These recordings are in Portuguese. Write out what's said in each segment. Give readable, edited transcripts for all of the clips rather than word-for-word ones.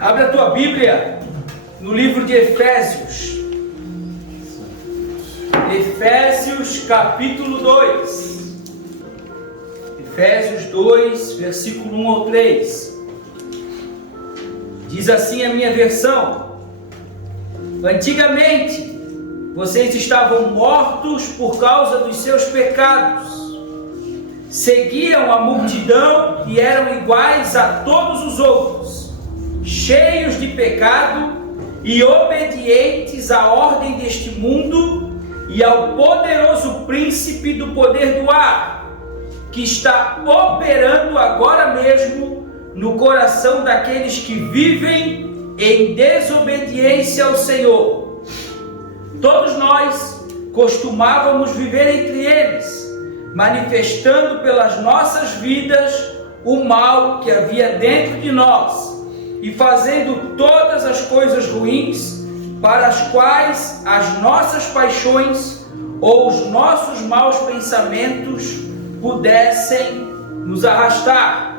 Abre a tua Bíblia no livro de Efésios. Efésios capítulo 2. Efésios 2, versículo 1 ao 3. Diz assim a minha versão: antigamente vocês estavam mortos por causa dos seus pecados, seguiam a multidão e eram iguais a todos os outros, cheios de pecado e obedientes à ordem deste mundo e ao poderoso príncipe do poder do ar, que está operando agora mesmo no coração daqueles que vivem em desobediência ao Senhor. Todos nós costumávamos viver entre eles, manifestando pelas nossas vidas o mal que havia dentro de nós e fazendo todas as coisas ruins para as quais as nossas paixões ou os nossos maus pensamentos pudessem nos arrastar.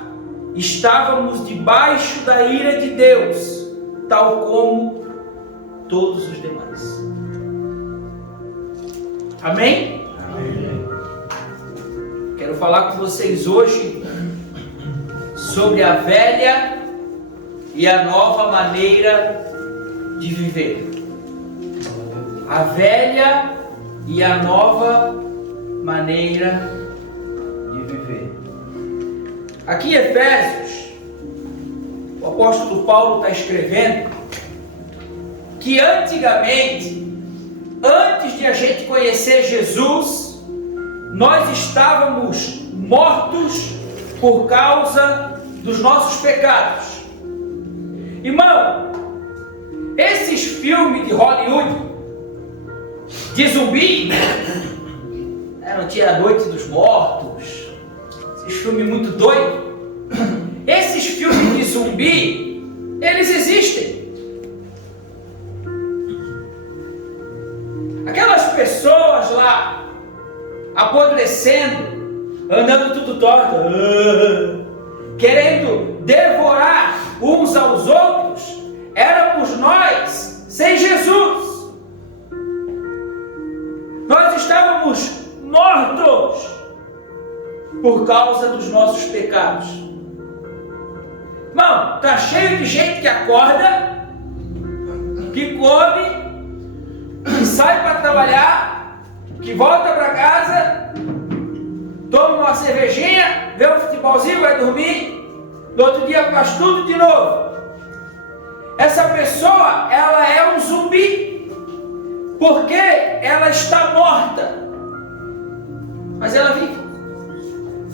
Estávamos debaixo da ira de Deus, tal como todos os demais. Amém? Amém. Quero falar com vocês hoje sobre a velha e a nova maneira de viver. A velha e a nova maneira de viver. Aqui em Efésios, o apóstolo Paulo está escrevendo que antigamente, antes de a gente conhecer Jesus, nós estávamos mortos por causa dos nossos pecados. Irmão, esses filmes de Hollywood, de zumbi, não tinha a Noite dos Mortos, esses filmes muito doidos, esses filmes de zumbi, eles existem. Aquelas pessoas lá, apodrecendo, andando tudo torto, querendo devorar uns aos outros, éramos nós sem Jesus. Nós estávamos mortos por causa dos nossos pecados. Irmão, está cheio de gente que acorda, que come, que sai para trabalhar, que volta para casa, toma uma cervejinha, vê um futebolzinho, vai dormir, no outro dia faz tudo de novo. Essa pessoa, ela é um zumbi, porque ela está morta, mas ela vive,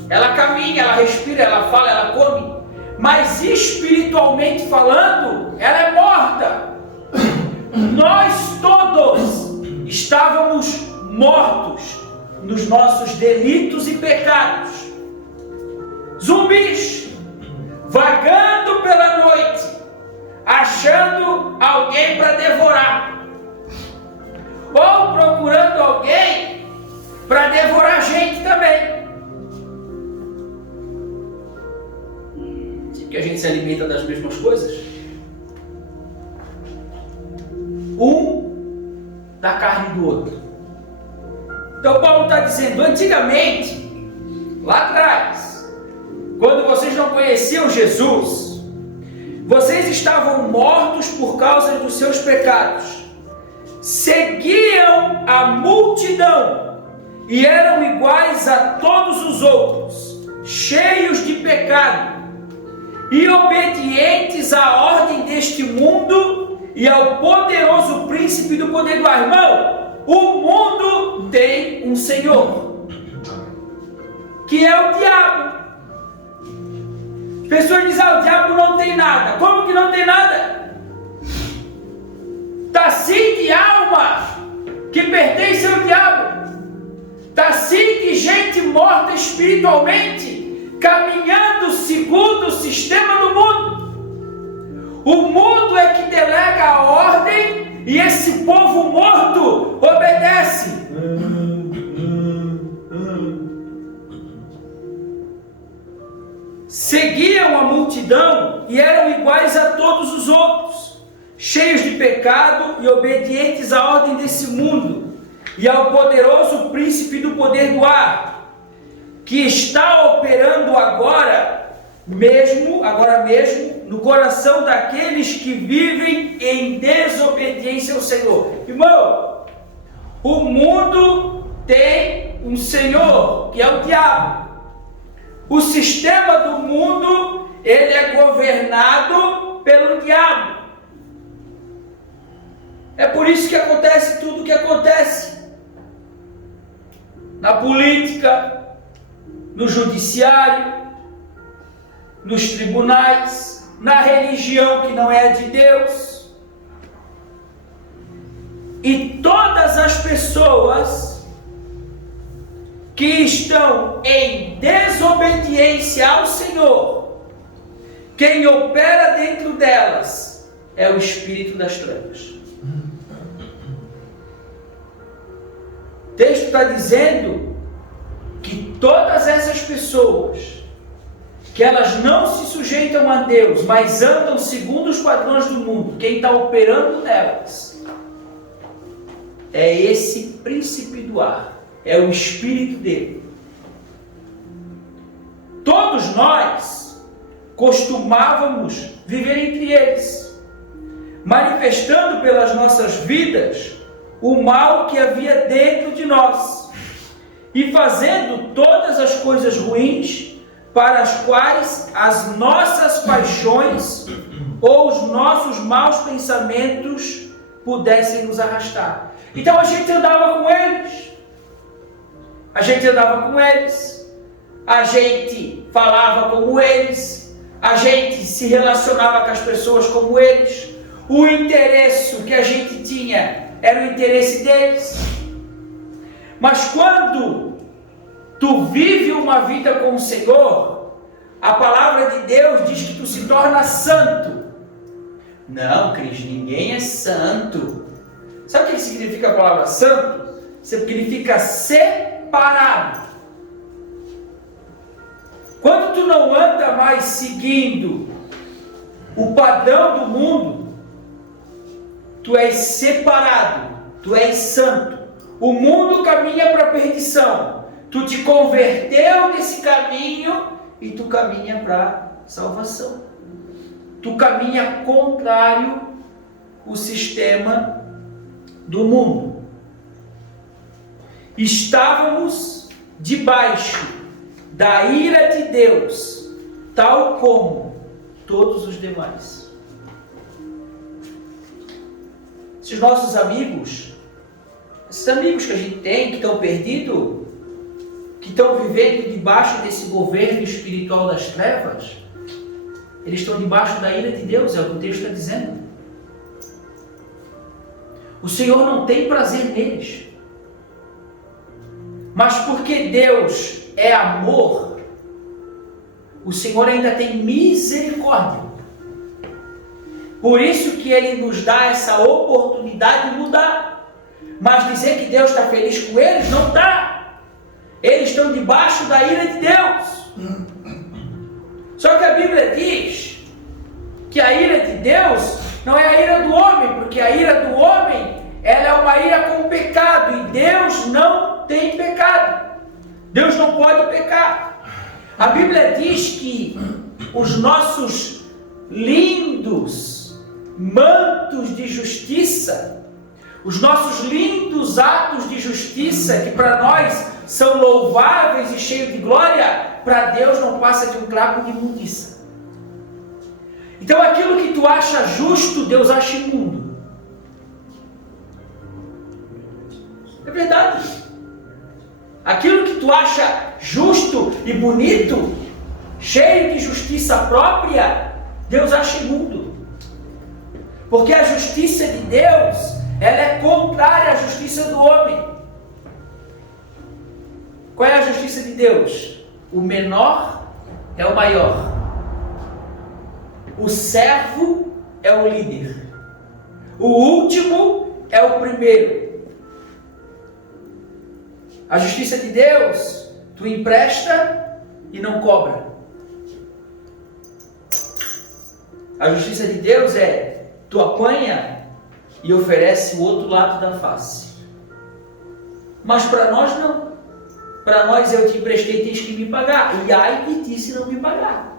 ela caminha, ela respira, ela fala, ela come, mas espiritualmente falando, ela é morta. Nós todos estávamos mortos nos nossos delitos e pecados, zumbis, vagando pela noite, achando alguém para devorar, ou procurando alguém para devorar a gente também. Que a gente se alimenta das mesmas coisas, um da carne do outro. Então Paulo está dizendo, antigamente, lá atrás, quando vocês não conheciam Jesus, vocês estavam mortos por causa dos seus pecados, seguiam a multidão e eram iguais a todos os outros, cheios de pecado e obedientes à ordem deste mundo e ao poderoso príncipe do poder do ar. Irmão, o mundo tem um senhor, que é o diabo. As pessoas dizem, o diabo não tem nada. Como que não tem nada? Está assim de alma que pertence ao diabo. Está assim de gente morta espiritualmente, caminhando segundo o sistema do mundo. O mundo é que delega a ordem e esse povo morto obedece. Seguiam a multidão e eram iguais a todos os outros. cheios de pecado e obedientes à ordem desse mundo e ao poderoso príncipe do poder do ar, que está operando agora mesmo, no coração daqueles que vivem em desobediência ao Senhor. Irmão, o mundo tem um senhor, que é o diabo. O sistema do mundo, ele é governado pelo diabo. É por isso que acontece tudo o que acontece. Na política, no judiciário, nos tribunais, na religião que não é a de Deus. E todas as pessoas que estão em desobediência ao Senhor, quem opera dentro delas é o espírito das trevas. O texto está dizendo que todas essas pessoas, que elas não se sujeitam a Deus, mas andam segundo os padrões do mundo, quem está operando nelas é esse príncipe do ar, é o espírito dele. Todos nós costumávamos viver entre eles, manifestando pelas nossas vidas o mal que havia dentro de nós e fazendo todas as coisas ruins para as quais as nossas paixões ou os nossos maus pensamentos pudessem nos arrastar. Então a gente andava com eles, a gente falava como eles, a gente se relacionava com as pessoas como eles. O interesse que a gente tinha era o interesse deles. Mas quando tu vive uma vida com o Senhor, a palavra de Deus diz que tu se torna santo. Não, Cris, ninguém é santo. Sabe o que significa a palavra santo? Significa separado. Quando tu não anda mais seguindo o padrão do mundo, tu és separado, tu és santo. O mundo caminha para a perdição. Tu te converteu nesse caminho e tu caminha para a salvação. Tu caminha contrário ao sistema do mundo. Estávamos debaixo da ira de Deus, tal como todos os demais. Esses nossos amigos, esses amigos que a gente tem, que estão perdidos, que estão vivendo debaixo desse governo espiritual das trevas, eles estão debaixo da ira de Deus, é o que o texto está dizendo. O Senhor não tem prazer neles. Mas porque Deus é amor, o Senhor ainda tem misericórdia. Por isso que Ele nos dá essa oportunidade de mudar. Mas dizer que Deus está feliz com eles, não está. Eles estão debaixo da ira de Deus. Só que a Bíblia diz que a ira de Deus não é a ira do homem, porque a ira do homem, ela é uma ira com pecado, e Deus não tem pecado. Deus não pode pecar. A Bíblia diz que os nossos lindos mantos de justiça, os nossos lindos atos de justiça, que para nós são louváveis e cheios de glória, para Deus não passa de um trapo de imundiça. Então aquilo que tu acha justo, Deus acha imundo. É verdade. Aquilo que tu acha justo e bonito, cheio de justiça própria, Deus acha imundo. Porque a justiça de Deus, ela é contrária à justiça do homem. Qual é a justiça de Deus? O menor é o maior. O servo é o líder. O último é o primeiro. A justiça de Deus, tu empresta e não cobra. A justiça de Deus é, tu apanha e oferece o outro lado da face. Mas para nós não. Para nós, eu te emprestei, tens que me pagar. E ai de ti se não me pagar.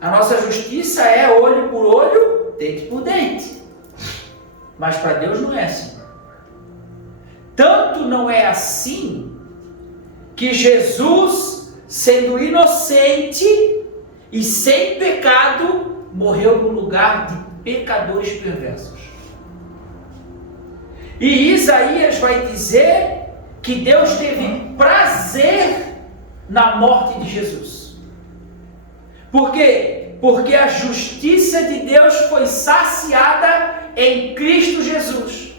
A nossa justiça é olho por olho, dente por dente. Mas para Deus não é assim. Tanto não é assim que Jesus, sendo inocente e sem pecado, morreu no lugar de pecadores perversos. E Isaías vai dizer que Deus teve prazer na morte de Jesus. Por quê? Porque a justiça de Deus foi saciada em Cristo Jesus.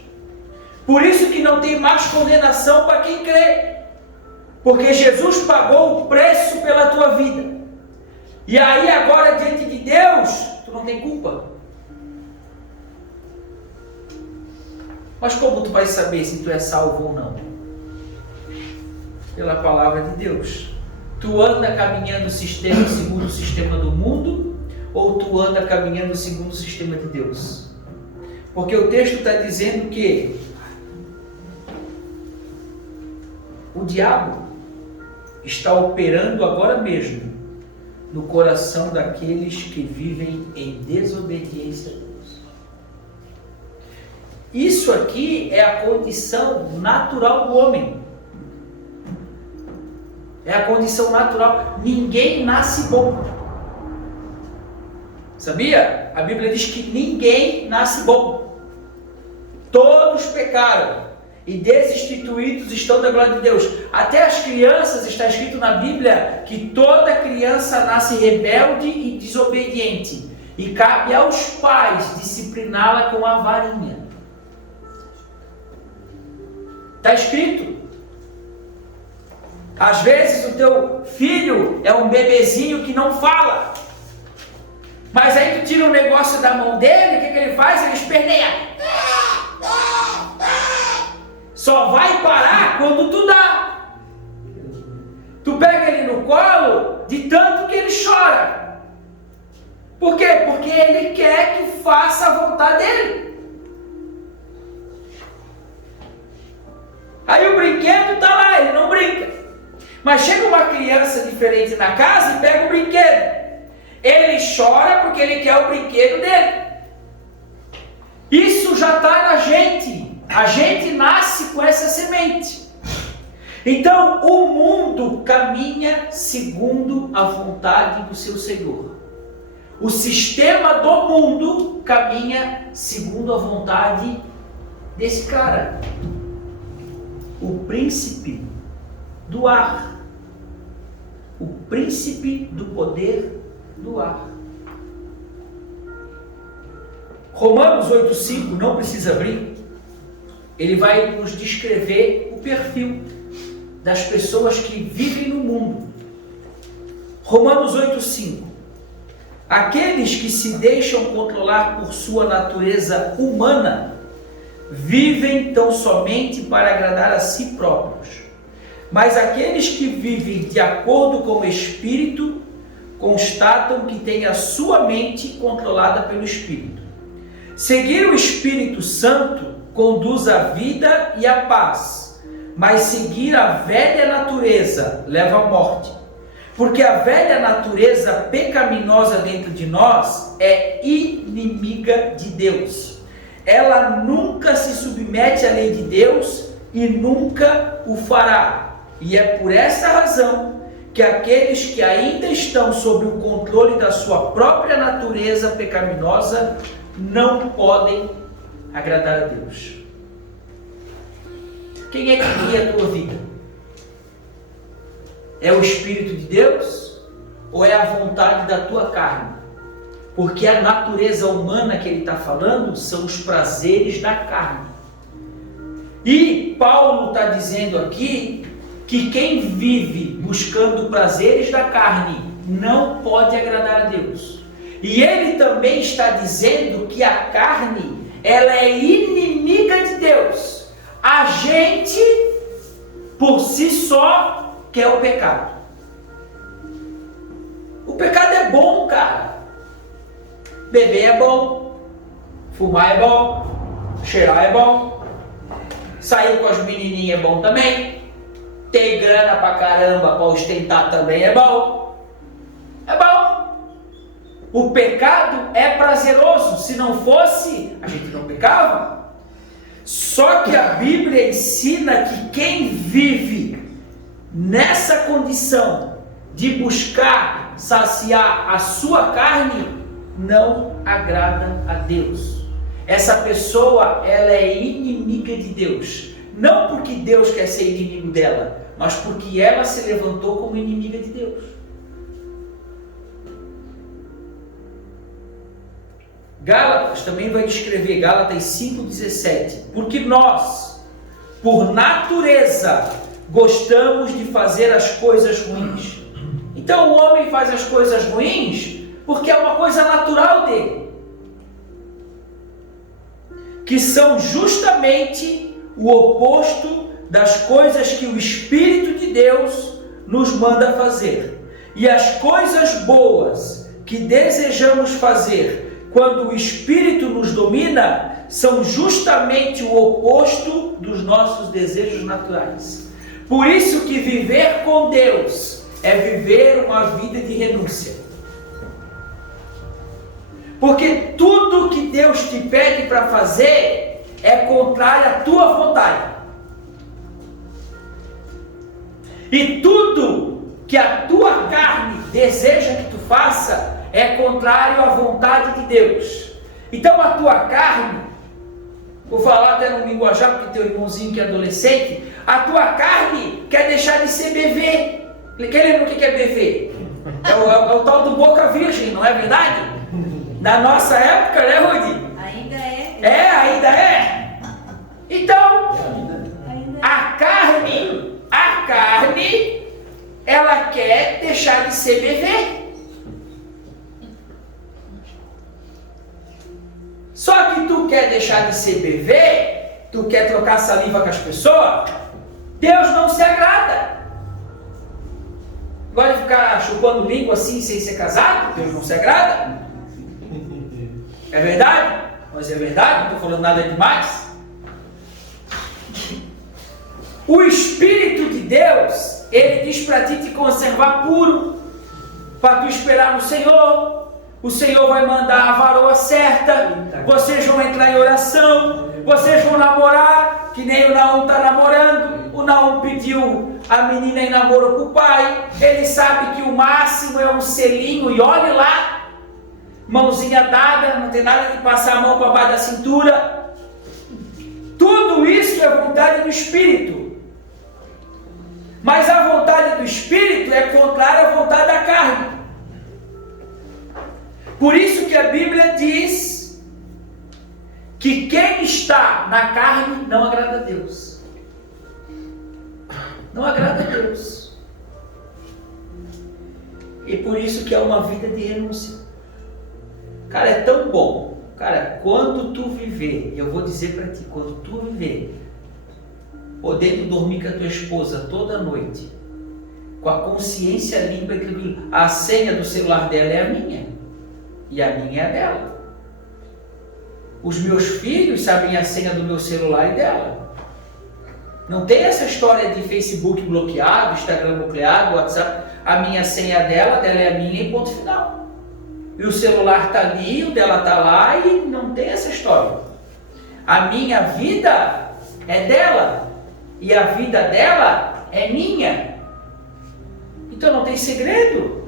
Por isso que não tem mais condenação para quem crê. Porque Jesus pagou o preço pela tua vida. E aí agora diante de Deus, tu não tem culpa. Mas como tu vai saber se tu é salvo ou não? Pela palavra de Deus. Tu anda caminhando segundo o sistema do mundo, ou tu anda caminhando segundo o sistema de Deus? Porque o texto está dizendo que o diabo está operando agora mesmo no coração daqueles que vivem em desobediência a Deus. Isso aqui é a condição natural do homem. É a condição natural. Ninguém nasce bom. Sabia? A Bíblia diz que ninguém nasce bom. Todos pecaram e destituídos estão da glória de Deus. Até as crianças, está escrito na Bíblia que toda criança nasce rebelde e desobediente. E cabe aos pais discipliná-la com a varinha. Está escrito. Às vezes o teu filho é um bebezinho que não fala. Mas aí tu tira um negócio da mão dele, o que ele faz? Ele esperneia. Só vai parar quando tu dá. Tu pega ele no colo de tanto que ele chora. Por quê? Porque ele quer que faça a vontade dele. Aí o brinquedo está lá, ele não brinca. Mas chega uma criança diferente na casa e pega o brinquedo. Ele chora porque ele quer o brinquedo dele. Isso já está na gente. A gente nasce com essa semente. Então o mundo caminha segundo a vontade do seu Senhor. O sistema do mundo caminha segundo a vontade desse cara. O príncipe do ar. O príncipe do poder do ar. Romanos 8,5, não precisa abrir. Ele vai nos descrever o perfil das pessoas que vivem no mundo. Romanos 8,5. Aqueles que se deixam controlar por sua natureza humana vivem tão somente para agradar a si próprios. Mas aqueles que vivem de acordo com o Espírito constatam que têm a sua mente controlada pelo Espírito. Seguir o Espírito Santo conduz à vida e à paz, mas seguir a velha natureza leva à morte. Porque a velha natureza pecaminosa dentro de nós é inimiga de Deus. Ela nunca se submete à lei de Deus e nunca o fará. E é por essa razão que aqueles que ainda estão sob o controle da sua própria natureza pecaminosa não podem agradar a Deus. Quem é que guia a tua vida? É o Espírito de Deus ou é a vontade da tua carne? Porque a natureza humana que ele está falando são os prazeres da carne. E Paulo está dizendo aqui que quem vive buscando prazeres da carne não pode agradar a Deus. E ele também está dizendo que a carne, ela é inimiga de Deus. A gente, por si só, quer o pecado. O pecado é bom, cara. Beber é bom, fumar é bom, cheirar é bom, sair com as menininhas é bom também, ter grana pra caramba pra ostentar também é bom. É bom. O pecado é prazeroso. Se não fosse, a gente não pecava. Só que a Bíblia ensina que quem vive nessa condição de buscar saciar a sua carne não agrada a Deus. Essa pessoa, ela é inimiga de Deus. Não porque Deus quer ser inimigo dela, mas porque ela se levantou como inimiga de Deus. Gálatas também vai descrever, Gálatas 5,17. Porque nós, por natureza, gostamos de fazer as coisas ruins. Então o homem faz as coisas ruins porque é uma coisa natural dele, que são justamente o oposto das coisas que o Espírito de Deus nos manda fazer. E as coisas boas que desejamos fazer quando o Espírito nos domina são justamente o oposto dos nossos desejos naturais. Por isso que viver com Deus é viver uma vida de renúncia. Porque tudo que Deus te pede para fazer é contrário à tua vontade. E tudo que a tua carne deseja que tu faça é contrário à vontade de Deus. Então a tua carne, vou falar até no linguajar, porque teu irmãozinho que é adolescente, a tua carne quer deixar de ser bebê. Quem lembra o que é bebê? É o tal do boca virgem, não é verdade? Na nossa época, né, Rudi? Ainda é. É, ainda é. Então, a carne, ela quer deixar de ser bebê. Só que tu quer deixar de ser bebê, tu quer trocar saliva com as pessoas, Deus não se agrada. Agora de ficar chupando língua assim sem ser casado, Deus não se agrada. É verdade? Mas é verdade, não estou falando nada demais. O Espírito de Deus, ele diz para ti te conservar puro, para tu esperar no Senhor. O Senhor vai mandar a varoa certa, vocês vão entrar em oração, vocês vão namorar, que nem o Naum está namorando. O Naum pediu a menina em namoro para o pai, ele sabe que o máximo é um selinho, e olhe lá, mãozinha dada, não tem nada de passar a mão para baixo da cintura. Tudo isso é vontade do Espírito. Mas a vontade do Espírito é contrária à vontade da carne. Por isso que a Bíblia diz que quem está na carne não agrada a Deus. Não agrada a Deus. E por isso que é uma vida de renúncia. Cara, é tão bom. Cara, quando tu viver, eu vou dizer para ti, quando tu viver, podendo dormir com a tua esposa toda noite, com a consciência limpa, que a senha do celular dela é a minha. E a minha é dela. Os meus filhos sabem a senha do meu celular e dela. Não tem essa história de Facebook bloqueado, Instagram bloqueado, WhatsApp. A minha senha é dela é a minha e ponto final. E o celular está ali, o dela está lá e não tem essa história. A minha vida é dela e a vida dela é minha. Então não tem segredo.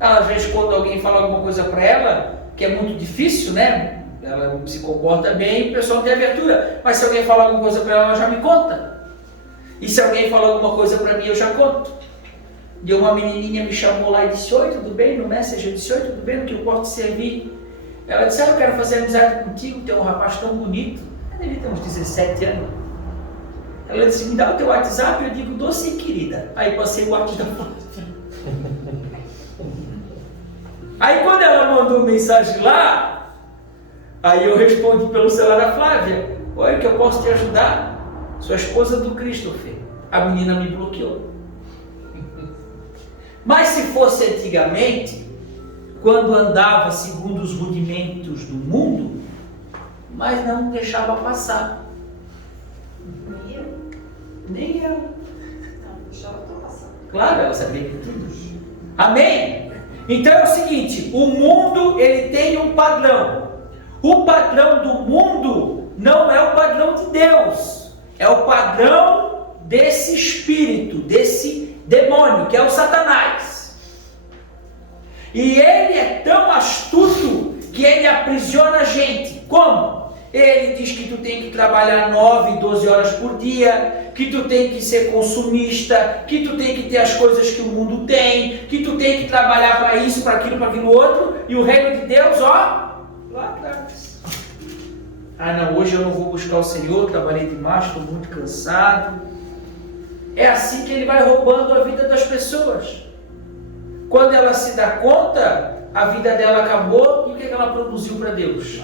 Às vezes quando alguém fala alguma coisa para ela, que é muito difícil, né? Ela se comporta bem e o pessoal tem abertura. Mas se alguém falar alguma coisa para ela, ela já me conta. E se alguém falar alguma coisa para mim, eu já conto. E uma menininha me chamou lá e disse: oi, tudo bem? No Messenger, eu disse: oi, tudo bem? No que eu posso te servir? Ela disse: eu quero fazer amizade contigo, tu é um rapaz tão bonito. Ele tem uns 17 anos. Ela disse: me dá o teu WhatsApp. Eu digo: dou sim, querida. Aí passei o WhatsApp. Aí quando ela mandou mensagem lá, aí eu respondi pelo celular da Flávia: oi, que eu posso te ajudar? Sou a esposa do Christopher. A menina me bloqueou. Mas se fosse antigamente, quando andava segundo os rudimentos do mundo, mas não deixava passar. Nem eu. Nem eu. Não, deixava passar. Claro, ela sabia de tudo. Amém? Então é o seguinte, o mundo ele tem um padrão. O padrão do mundo não é o padrão de Deus. É o padrão desse espírito, desse demônio, que é o Satanás. E ele é tão astuto que ele aprisiona a gente. Como? Ele diz que tu tem que trabalhar 9, 12 horas por dia, que tu tem que ser consumista, que tu tem que ter as coisas que o mundo tem, que tu tem que trabalhar para isso, para aquilo outro, e o reino de Deus, ó, lá atrás. Ah não, hoje eu não vou buscar o Senhor, trabalhei demais, estou muito cansado. É assim que ele vai roubando a vida das pessoas. Quando ela se dá conta, a vida dela acabou, e o que ela produziu para Deus?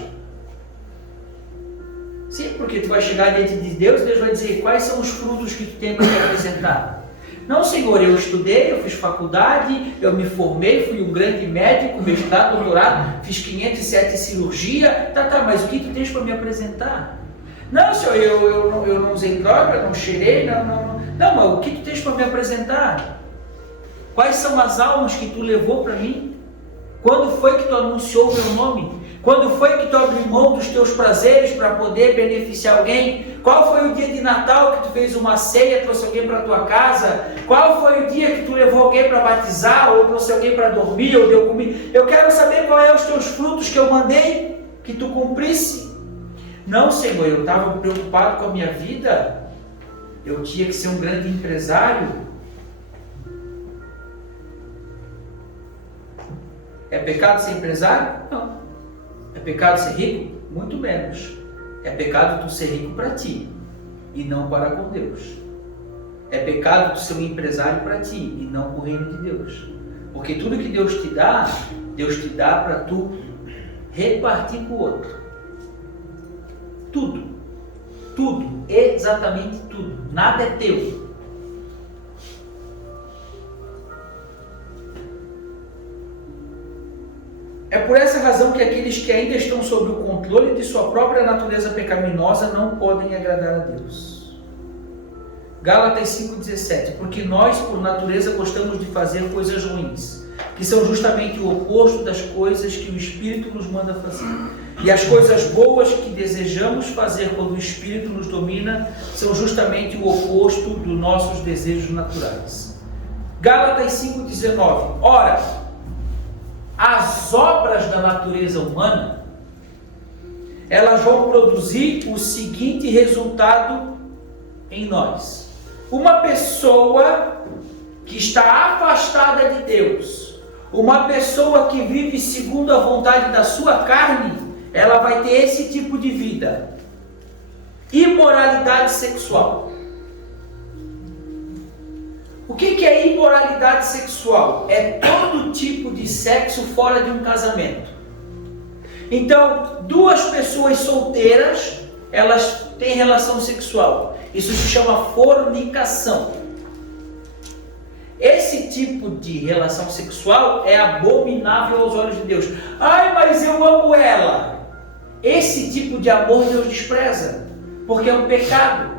Sim, porque tu vai chegar diante de Deus e Deus vai dizer quais são os frutos que tu tem para me apresentar. Não, Senhor, eu estudei, eu fiz faculdade, eu me formei, fui um grande médico, mestrado, doutorado, fiz 507 cirurgia, mas o que tu tens para me apresentar? Não, Senhor, eu não usei droga, não cheirei, não, mas o que tu tens para me apresentar? Quais são as almas que tu levou para mim? Quando foi que tu anunciou o meu nome? Quando foi que tu abriu mão dos teus prazeres para poder beneficiar alguém? Qual foi o dia de Natal que tu fez uma ceia, trouxe alguém para a tua casa? Qual foi o dia que tu levou alguém para batizar, ou trouxe alguém para dormir, ou deu comida? Eu quero saber qual é os teus frutos que eu mandei, que tu cumprisse. Não, Senhor, eu estava preocupado com a minha vida, eu tinha que ser um grande empresário. É pecado ser empresário? Não. É pecado ser rico? Muito menos. É pecado tu ser rico para ti e não para com Deus. É pecado tu ser um empresário para ti e não para o reino de Deus. Porque tudo que Deus te dá para tu repartir com o outro. Tudo. Tudo. Exatamente tudo. Nada é teu. É por essa razão que aqueles que ainda estão sob o controle de sua própria natureza pecaminosa não podem agradar a Deus. Gálatas 5,17. Porque nós, por natureza, gostamos de fazer coisas ruins, que são justamente o oposto das coisas que o Espírito nos manda fazer. E as coisas boas que desejamos fazer quando o Espírito nos domina são justamente o oposto dos nossos desejos naturais. Gálatas 5,19. Ora, as obras da natureza humana, elas vão produzir o seguinte resultado em nós. Uma pessoa que está afastada de Deus, uma pessoa que vive segundo a vontade da sua carne, ela vai ter esse tipo de vida. Imoralidade sexual. O que é imoralidade sexual? É todo tipo de sexo fora de um casamento. Então, duas pessoas solteiras, elas têm relação sexual. Isso se chama fornicação. Esse tipo de relação sexual é abominável aos olhos de Deus. Ai, mas eu amo ela. Esse tipo de amor Deus despreza, porque é um pecado.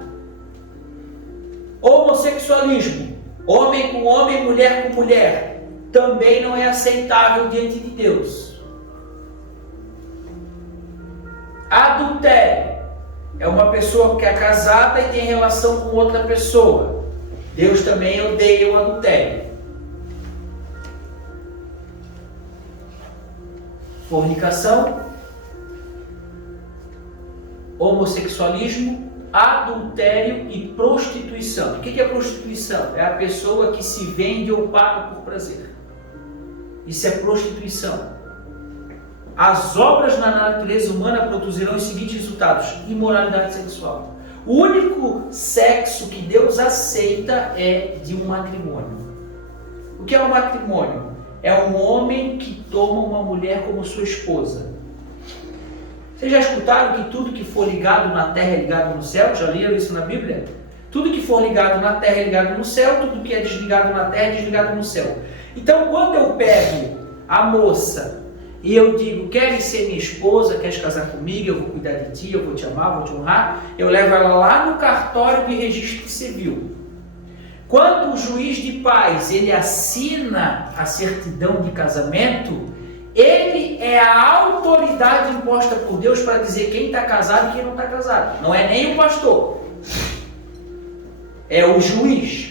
Homossexualismo. Homem com homem, mulher com mulher, também não é aceitável diante de Deus. Adultério é uma pessoa que é casada e tem relação com outra pessoa. Deus também odeia o adultério. Fornicação, homossexualismo, adultério e prostituição. O que é prostituição? É a pessoa que se vende ou paga por prazer. Isso é prostituição. As obras na natureza humana produzirão os seguintes resultados: imoralidade sexual. O único sexo que Deus aceita é de um matrimônio. O que é um matrimônio? É um homem que toma uma mulher como sua esposa. Vocês já escutaram que tudo que for ligado na terra é ligado no céu? Já leram isso na Bíblia? Tudo que for ligado na terra é ligado no céu, tudo que é desligado na terra é desligado no céu. Então, quando eu pego a moça, e eu digo, queres ser minha esposa, queres casar comigo, eu vou cuidar de ti, eu vou te amar, vou te honrar, eu levo ela lá no cartório de registro civil. Quando o juiz de paz, ele assina a certidão de casamento, ele é a autoridade imposta por Deus para dizer quem está casado e quem não está casado. Não é nem o pastor, é o juiz.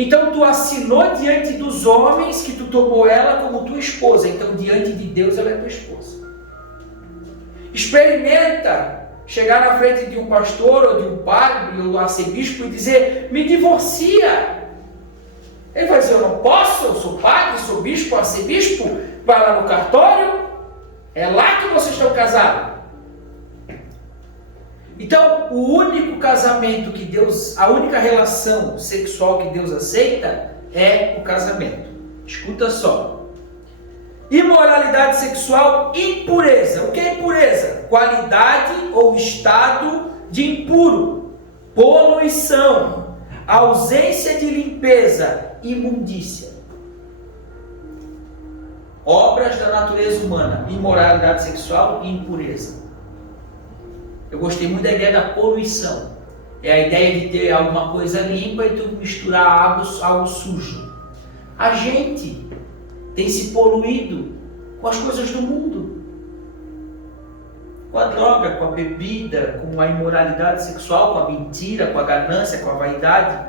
Então tu assinou diante dos homens que tu tomou ela como tua esposa. Então diante de Deus ela é tua esposa. Experimenta chegar na frente de um pastor ou de um padre ou do arcebispo e dizer, me divorcia. Ele vai dizer, eu não posso, eu sou padre, sou bispo, arcebispo, vai lá no cartório, é lá que vocês estão casados. Então, o único casamento que Deus, a única relação sexual que Deus aceita é o casamento. Escuta só. Imoralidade sexual, impureza. O que é impureza? Qualidade ou estado de impuro, poluição, ausência de limpeza, imundícia. Obras da natureza humana, imoralidade sexual e impureza. Eu gostei muito da ideia da poluição. É a ideia de ter alguma coisa limpa e tu misturar algo sujo. A gente tem se poluído com as coisas do mundo. Com a droga, com a bebida, com a imoralidade sexual, com a mentira, com a ganância, com a vaidade.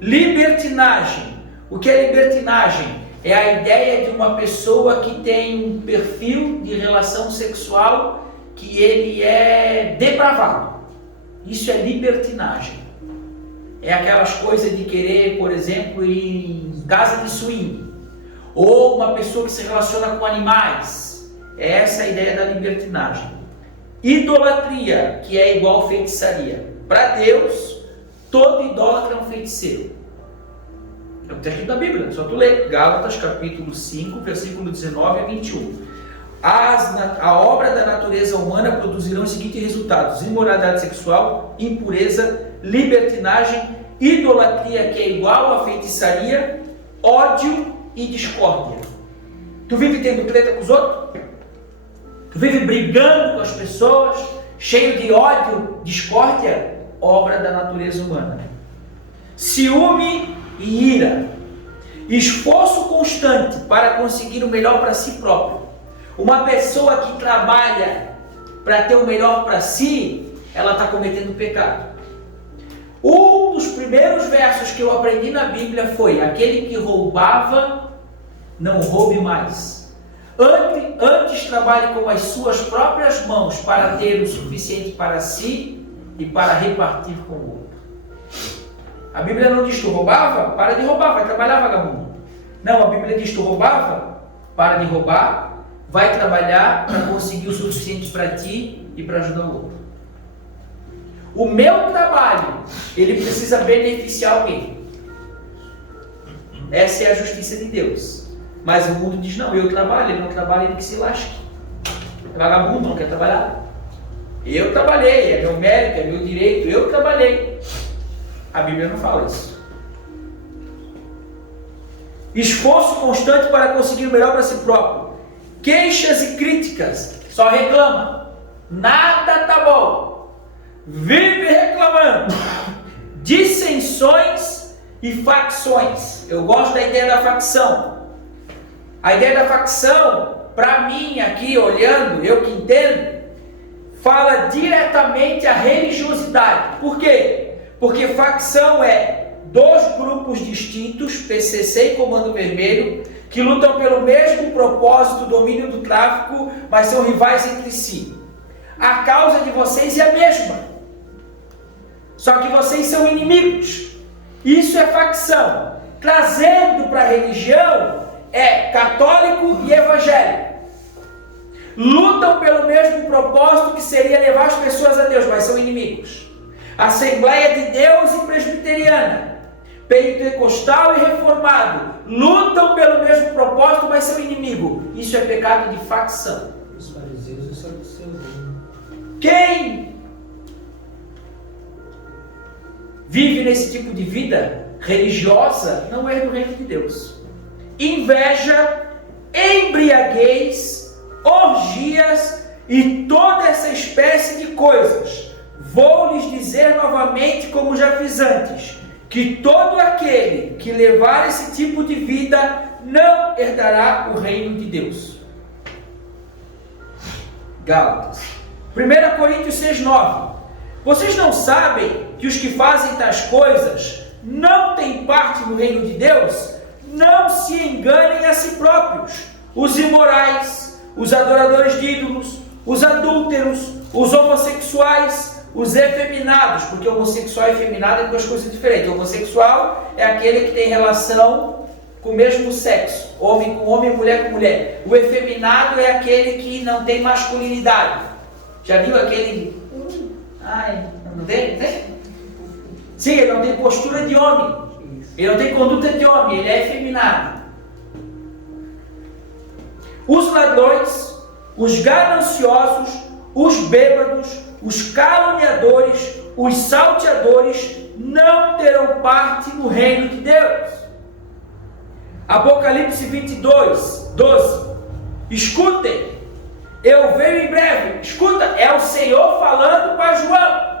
Libertinagem. O que é libertinagem? É a ideia de uma pessoa que tem um perfil de relação sexual que ele é depravado. Isso é libertinagem. É aquelas coisas de querer, por exemplo, ir em casa de swing. Ou uma pessoa que se relaciona com animais. Essa é a ideia da libertinagem. Idolatria, que é igual feitiçaria. Para Deus, todo idólatra é um feiticeiro. É o texto da Bíblia, só tu ler. Gálatas capítulo 5, versículo 19 a 21. A obra da natureza humana produzirão os seguintes resultados: imoralidade sexual, impureza, libertinagem, idolatria, que é igual a feitiçaria, ódio e discórdia. Tu vive tendo treta com os outros? Tu vive brigando com as pessoas, cheio de ódio, discórdia? Obra da natureza humana. Ciúme e ira. Esforço constante para conseguir o melhor para si próprio. Uma pessoa que trabalha para ter o melhor para si, ela está cometendo pecado. Um dos primeiros versos que eu aprendi na Bíblia foi: aquele que roubava, não roube mais. Antes trabalhe com as suas próprias mãos para ter o suficiente para si e para repartir com o outro. A Bíblia não diz tu roubava, para de roubar, vai trabalhar, vagabundo. Não, a Bíblia diz tu roubava, para de roubar, vai trabalhar para conseguir o suficiente para ti e para ajudar o outro. O meu trabalho, ele precisa beneficiar alguém. Essa é a justiça de Deus. Mas o mundo diz, não, eu trabalho, ele não trabalha, ele que se lasque. É vagabundo, não quer trabalhar. Eu trabalhei, é meu mérito, é meu direito, eu trabalhei. A Bíblia não fala isso. Esforço constante para conseguir o melhor para si próprio. Queixas e críticas, só reclama. Nada tá bom. Vive reclamando. Dissensões e facções. Eu gosto da ideia da facção. A ideia da facção, para mim aqui olhando, eu que entendo, fala diretamente a religiosidade. Por quê? Porque facção é dois grupos distintos, PCC e Comando Vermelho, que lutam pelo mesmo propósito, domínio do tráfico, mas são rivais entre si. A causa de vocês é a mesma, só que vocês são inimigos. Isso é facção. Trazendo para a religião, é católico e evangélico. Lutam pelo mesmo propósito, que seria levar as pessoas a Deus, mas são inimigos. Assembleia de Deus e presbiteriana, pentecostal e reformado, lutam pelo mesmo propósito, mas são inimigos. Isso é pecado de facção. Os fariseus e os saduceus. Quem vive nesse tipo de vida religiosa não é do reino de Deus. Inveja embriaguez, orgias e toda essa espécie de coisas. Vou lhes dizer novamente, como já fiz antes, que todo aquele que levar esse tipo de vida não herdará o reino de Deus. Gálatas. 1 Coríntios 6:9. Vocês não sabem que os que fazem tais coisas não têm parte no reino de Deus? Não se enganem a si próprios. Os imorais, os adoradores de ídolos, os adúlteros, os homossexuais, os efeminados, porque homossexual e efeminado é duas coisas diferentes. O homossexual é aquele que tem relação com o mesmo sexo, homem com homem, mulher com mulher. O efeminado é aquele que não tem masculinidade. Já viu aquele? Ai, não tem? Sim, ele não tem postura de homem. Ele não tem conduta de homem, ele é efeminado. Os ladrões, os gananciosos, os bêbados, os caluniadores, os salteadores não terão parte no reino de Deus. Apocalipse 22:12. Escutem, eu venho em breve. Escuta, é o Senhor falando para João.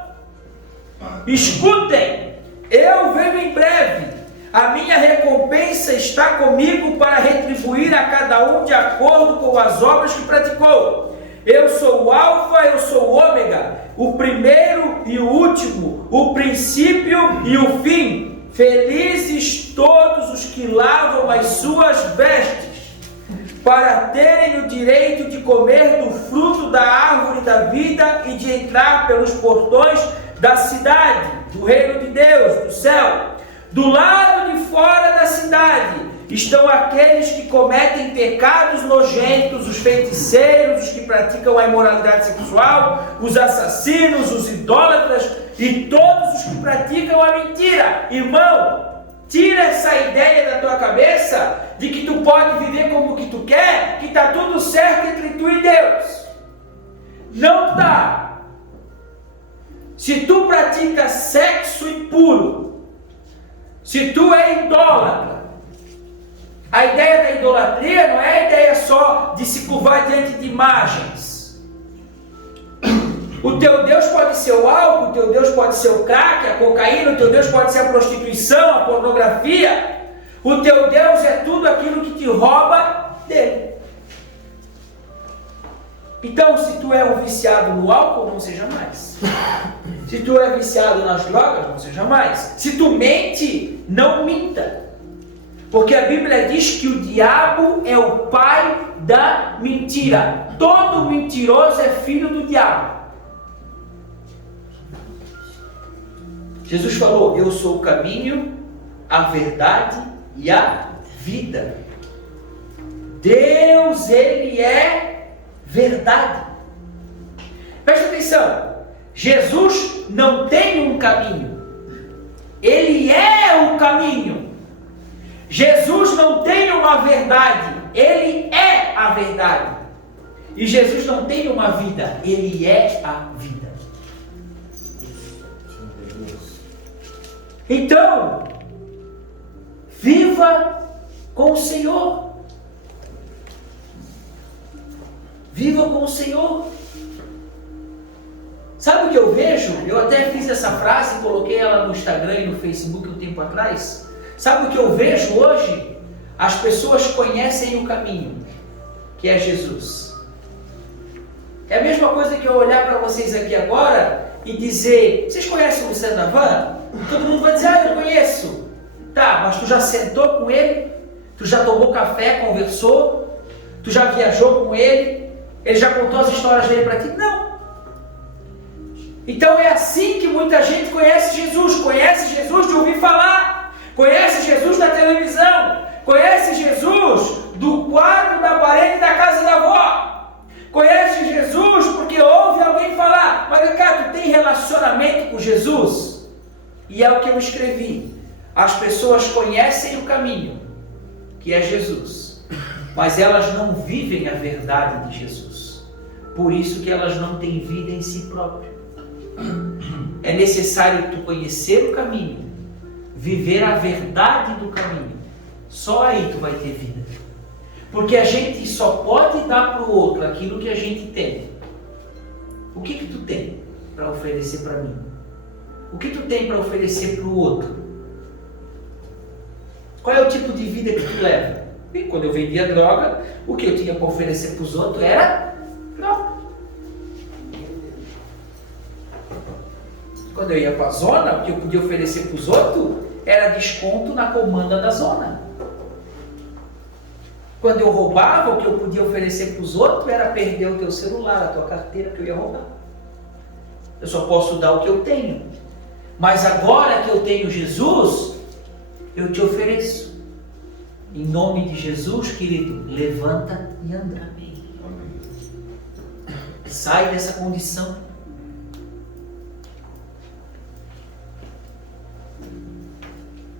Escutem, eu venho em breve. A minha recompensa está comigo para retribuir a cada um de acordo com as obras que praticou. Eu sou o Alfa, eu sou o Ômega, o primeiro e o último, o princípio e o fim. Felizes todos os que lavam as suas vestes, para terem o direito de comer do fruto da árvore da vida e de entrar pelos portões da cidade, do reino de Deus, do céu. Do lado de fora da cidade estão aqueles que cometem pecados nojentos, os feiticeiros, os que praticam a imoralidade sexual, os assassinos, os idólatras e todos os que praticam a mentira. Irmão, tira essa ideia da tua cabeça de que tu pode viver como que tu quer, que está tudo certo entre tu e Deus. Não está. Se tu pratica sexo impuro, se tu é idólatra, a ideia da idolatria não é a ideia só de se curvar diante de imagens. O teu Deus pode ser o álcool, o teu Deus pode ser o crack, a cocaína, o teu Deus pode ser a prostituição, a pornografia. O teu Deus é tudo aquilo que te rouba dele. Então, se tu é um viciado no álcool, não seja mais. Se tu é viciado nas drogas, não seja mais. Se tu mente, não minta. Porque a Bíblia diz que o diabo é o pai da mentira. Todo mentiroso é filho do diabo. Jesus falou, eu sou o caminho, a verdade e a vida. Deus, Ele é verdade. Preste atenção. Jesus não tem um caminho. Ele é o caminho. Jesus não tem uma verdade. Ele é a verdade. E Jesus não tem uma vida. Ele é a vida. Então, viva com o Senhor. Viva com o Senhor. Sabe o que eu vejo? Eu até fiz essa frase e coloquei ela no Instagram e no Facebook um tempo atrás. Sabe o que eu vejo hoje? As pessoas conhecem o caminho, que é Jesus. É a mesma coisa que eu olhar para vocês aqui agora e dizer, vocês conhecem o Luciano Navan? Todo mundo vai dizer, eu conheço. Tá, mas tu já sentou com ele? Tu já tomou café, conversou? Tu já viajou com ele? Ele já contou as histórias dele para ti? Não. Então é assim que muita gente conhece Jesus. Conhece Jesus de ouvir falar. Conhece Jesus da televisão. Conhece Jesus do quadro da parede da casa da avó. Conhece Jesus porque ouve alguém falar. Mas, cara, tu tem relacionamento com Jesus? E é o que eu escrevi. As pessoas conhecem o caminho, que é Jesus. Mas elas não vivem a verdade de Jesus. Por isso que elas não têm vida em si próprias. É necessário tu conhecer o caminho, viver a verdade do caminho. Só aí tu vai ter vida. Porque a gente só pode dar para o outro aquilo que a gente tem. O que tu tem para oferecer para mim? O que tu tem para oferecer para o outro? Qual é o tipo de vida que tu leva? E quando eu vendia droga, o que eu tinha para oferecer para os outros era droga. Quando eu ia para a zona, o que eu podia oferecer para os outros era desconto na comanda da zona. Quando eu roubava, o que eu podia oferecer para os outros era perder o teu celular, a tua carteira que eu ia roubar. Eu só posso dar o que eu tenho. Mas agora que eu tenho Jesus, eu te ofereço. Em nome de Jesus, querido, levanta e anda. Sai dessa condição.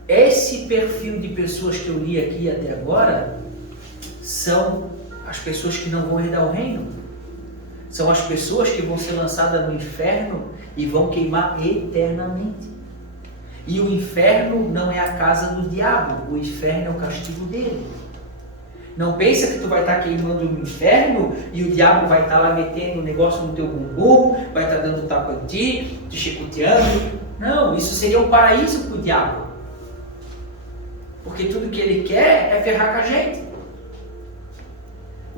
Esse perfil de pessoas que eu li aqui até agora são as pessoas que não vão herdar o reino. São as pessoas que vão ser lançadas no inferno e vão queimar eternamente. E o inferno não é a casa do diabo, o inferno é o castigo dele. Não pensa que tu vai estar queimando no inferno e o diabo vai estar lá metendo um negócio no teu bumbum, vai estar dando tapa em ti, te chicoteando. Não, isso seria um paraíso para o diabo. Porque tudo que ele quer é ferrar com a gente.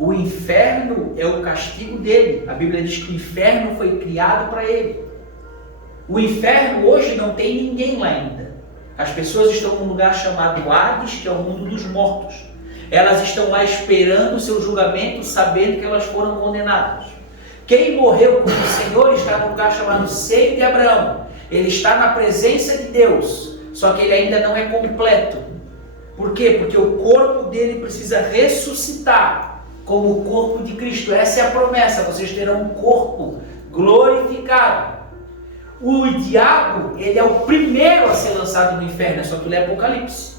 O inferno é o castigo dele. A Bíblia diz que o inferno foi criado para ele. O inferno hoje não tem ninguém lá ainda. As pessoas estão num lugar chamado Hades, que é o mundo dos mortos. Elas estão lá esperando o seu julgamento, sabendo que elas foram condenadas. Quem morreu com o Senhor está num lugar chamado Seio de Abraão. Ele está na presença de Deus, só que ele ainda não é completo. Por quê? Porque o corpo dele precisa ressuscitar como o corpo de Cristo. Essa é a promessa, vocês terão um corpo glorificado. O diabo, ele é o primeiro a ser lançado no inferno, só que ele é Apocalipse.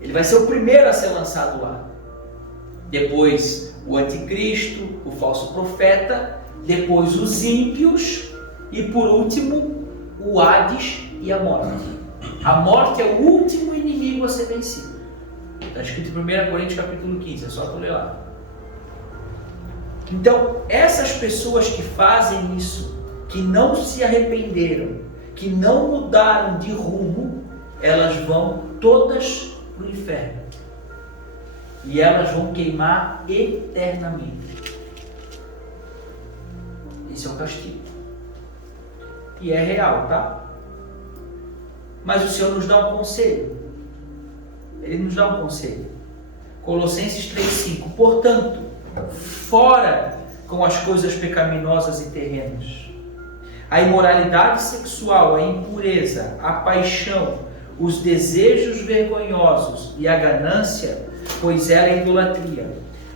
Ele vai ser o primeiro a ser lançado lá. Depois o anticristo, o falso profeta, depois os ímpios e por último o Hades e a morte. A morte é o último inimigo a ser vencido. Está escrito em 1 Coríntios capítulo 15, é só tu ler lá. Então, essas pessoas que fazem isso, que não se arrependeram, que não mudaram de rumo, elas vão todas para o inferno. E elas vão queimar eternamente. Esse é o castigo. E é real, tá? Mas o Senhor nos dá um conselho. Ele nos dá um conselho. Colossenses 3,5. Portanto, fora com as coisas pecaminosas e terrenas, a imoralidade sexual, a impureza, a paixão, os desejos vergonhosos e a ganância, pois ela é idolatria.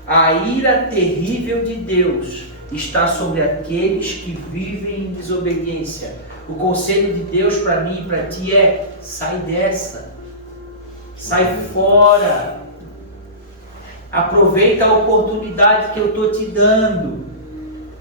A ira terrível de Deus está sobre aqueles que vivem em desobediência. O conselho de Deus para mim e para ti é: sai dessa, sai fora, aproveita a oportunidade que eu estou te dando.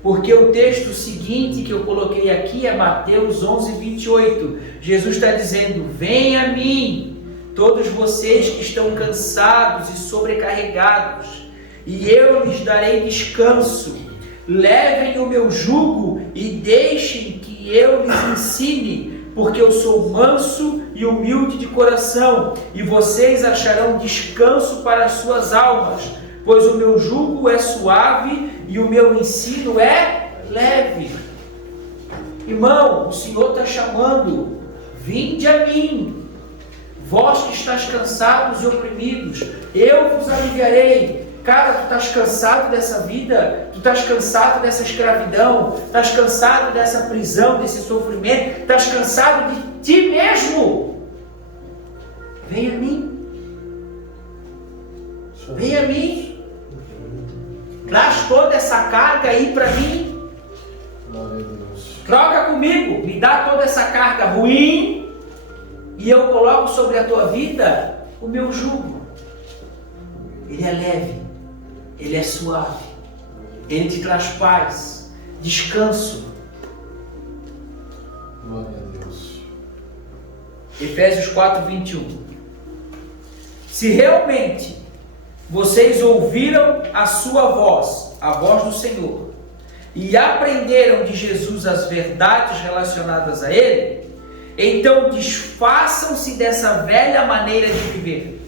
Porque o texto seguinte que eu coloquei aqui é Mateus 11:28. Jesus está dizendo: venha a mim, todos vocês que estão cansados e sobrecarregados, e eu lhes darei descanso. Levem o meu jugo e deixem que eu lhes ensine, porque eu sou manso e humilde de coração, e vocês acharão descanso para as suas almas, pois o meu jugo é suave e o meu ensino é leve. Irmão, o Senhor está chamando: vinde a mim, vós que estáis cansados e oprimidos, eu vos aliviarei. Cara, tu estás cansado dessa vida, tu estás cansado dessa escravidão, estás cansado dessa prisão, desse sofrimento, estás cansado de ti mesmo. Vem a mim. Vem a mim. Traz toda essa carga aí para mim. Glória a Deus. Troca comigo, me dá toda essa carga ruim e eu coloco sobre a tua vida o meu jugo. Ele é leve, ele é suave, ele te traz paz, descanso. Glória a Deus. Efésios 4:21. Se realmente vocês ouviram a sua voz, a voz do Senhor, e aprenderam de Jesus as verdades relacionadas a Ele, então desfaçam-se dessa velha maneira de viver.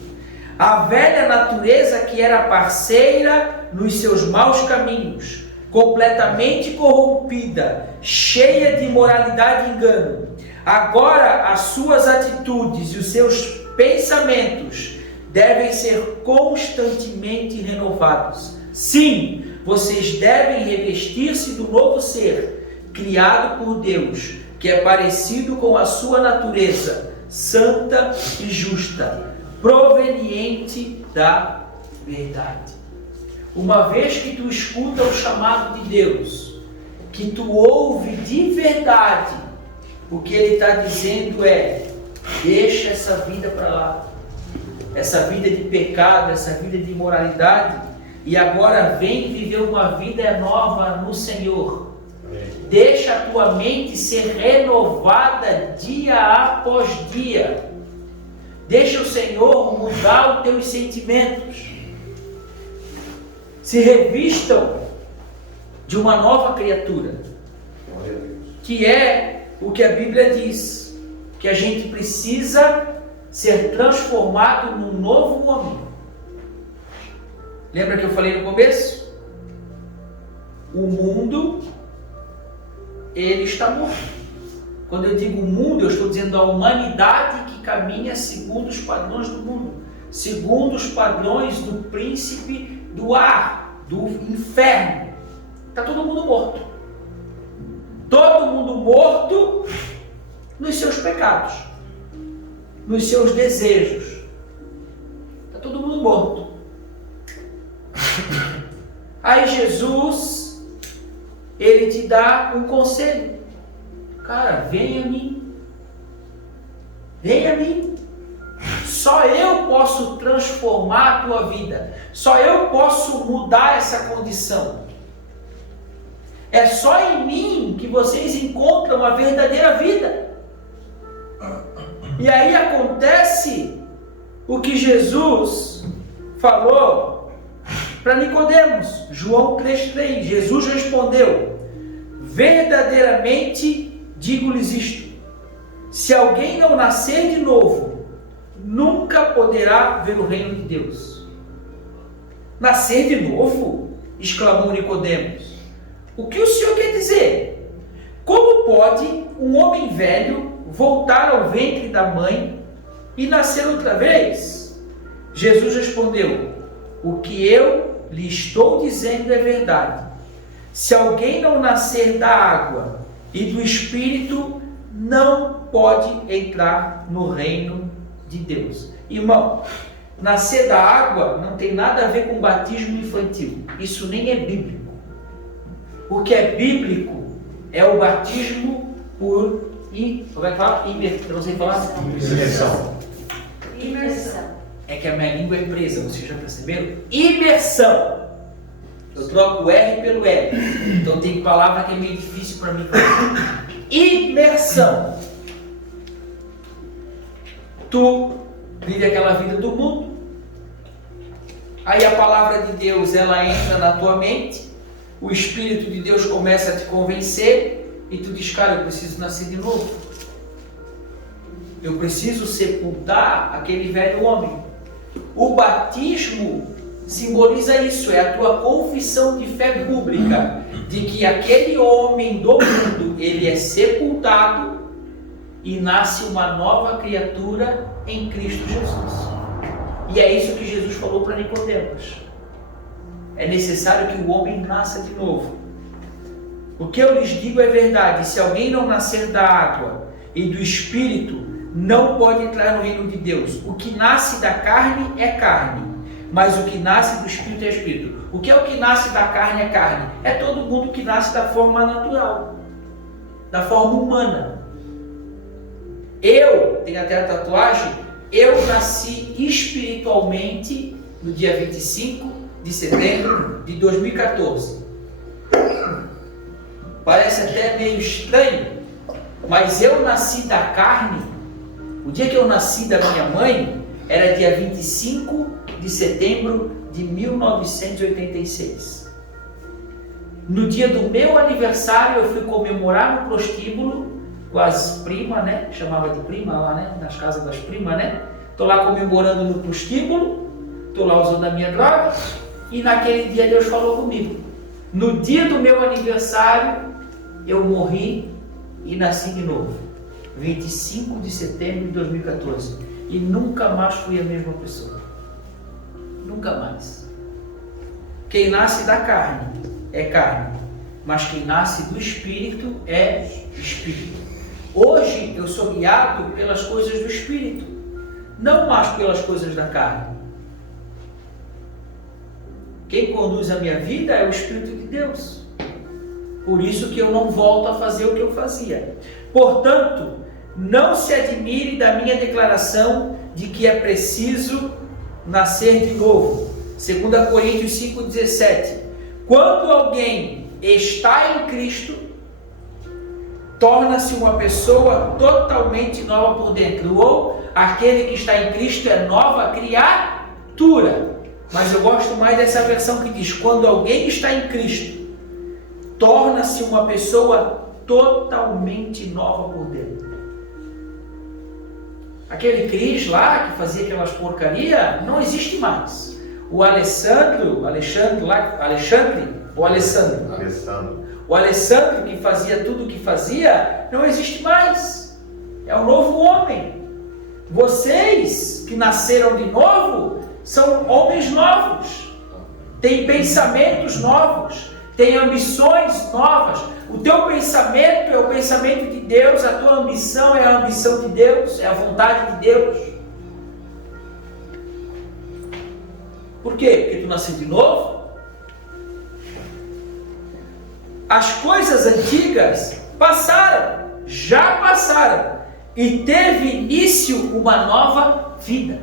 A velha natureza que era parceira nos seus maus caminhos, completamente corrompida, cheia de imoralidade e engano. Agora as suas atitudes e os seus pensamentos devem ser constantemente renovados. Sim, vocês devem revestir-se do novo ser, criado por Deus, que é parecido com a sua natureza, santa e justa, proveniente da verdade. Uma vez que tu escuta o chamado de Deus, que tu ouve de verdade, o que Ele está dizendo é: deixa essa vida para lá, essa vida de pecado, essa vida de imoralidade, e agora vem viver uma vida nova no Senhor. Deixa a tua mente ser renovada dia após dia. Deixa o Senhor mudar os teus sentimentos. Se revistam de uma nova criatura, que é o que a Bíblia diz, que a gente precisa ser transformado num novo homem. Lembra que eu falei no começo? O mundo, ele está morto. Quando eu digo mundo, eu estou dizendo a humanidade que caminha segundo os padrões do mundo, segundo os padrões do príncipe do ar, do inferno. Está todo mundo morto. Todo mundo morto nos seus pecados, nos seus desejos. Está todo mundo morto. Aí Jesus, Ele te dá um conselho. Cara, vem a mim. Vem a mim. Só eu posso transformar a tua vida. Só eu posso mudar essa condição. É só em mim que vocês encontram a verdadeira vida. E aí acontece o que Jesus falou para Nicodemos, João 3,3. Jesus respondeu: verdadeiramente digo-lhes isto, se alguém não nascer de novo, nunca poderá ver o reino de Deus. Nascer de novo? Exclamou Nicodemos. O que o Senhor quer dizer? Como pode um homem velho voltar ao ventre da mãe e nascer outra vez? Jesus respondeu: o que eu lhe estou dizendo é verdade. Se alguém não nascer da água e do Espírito, não pode entrar no reino de Deus. Irmão, nascer da água não tem nada a ver com batismo infantil. Isso nem é bíblico. O que é bíblico é o batismo por como é que fala? Eu não sei falar. Imersão. É que a minha língua é presa, vocês já perceberam? Imersão. Eu troco o R pelo L. Então tem palavra que é meio difícil para mim. Imersão. Tu vive aquela vida do mundo. Aí a palavra de Deus, ela entra na tua mente. O Espírito de Deus começa a te convencer. E tu diz: cara, eu preciso nascer de novo. Eu preciso sepultar aquele velho homem. O batismo simboliza isso, é a tua confissão de fé pública, de que aquele homem do mundo, ele é sepultado e nasce uma nova criatura em Cristo Jesus. E é isso que Jesus falou para Nicodemos. É necessário que o homem nasça de novo. O que eu lhes digo é verdade: se alguém não nascer da água e do Espírito, não pode entrar no reino de Deus. O que nasce da carne é carne, mas o que nasce do Espírito é Espírito. O que é o que nasce da carne é carne? É todo mundo que nasce da forma natural, da forma humana. Eu, tenho até a tatuagem, eu nasci espiritualmente no dia 25 de setembro de 2014. Parece até meio estranho, mas eu nasci da carne. O dia que eu nasci da minha mãe, Era dia 25 de setembro de 1986. No dia do meu aniversário, eu fui comemorar no prostíbulo com as primas, né? Chamava de prima lá, né? Nas casas das primas, né? Estou lá comemorando no prostíbulo, estou lá usando a minha droga, e naquele dia Deus falou comigo. No dia do meu aniversário, eu morri e nasci de novo. 25 de setembro de 2014. E nunca mais fui a mesma pessoa. Nunca mais. Quem nasce da carne é carne, mas quem nasce do Espírito é Espírito. Hoje eu sou guiado pelas coisas do Espírito, não mais pelas coisas da carne. Quem conduz a minha vida é o Espírito de Deus. Por isso que eu não volto a fazer o que eu fazia. Portanto, não se admire da minha declaração de que é preciso nascer de novo. 2 Coríntios 5,17. Quando alguém está em Cristo, torna-se uma pessoa totalmente nova por dentro. Ou aquele que está em Cristo é nova criatura. Mas eu gosto mais dessa versão que diz: quando alguém está em Cristo, torna-se uma pessoa totalmente nova por dentro. Aquele Cris lá que fazia aquelas porcaria não existe mais. O Alessandro que fazia tudo o que fazia, não existe mais. É um novo homem. Vocês que nasceram de novo são homens novos. Têm pensamentos novos, têm ambições novas. O teu pensamento é o pensamento de Deus, a tua ambição é a ambição de Deus, é a vontade de Deus. Por quê? Porque tu nasceu de novo. As coisas antigas passaram, já passaram, e teve início uma nova vida.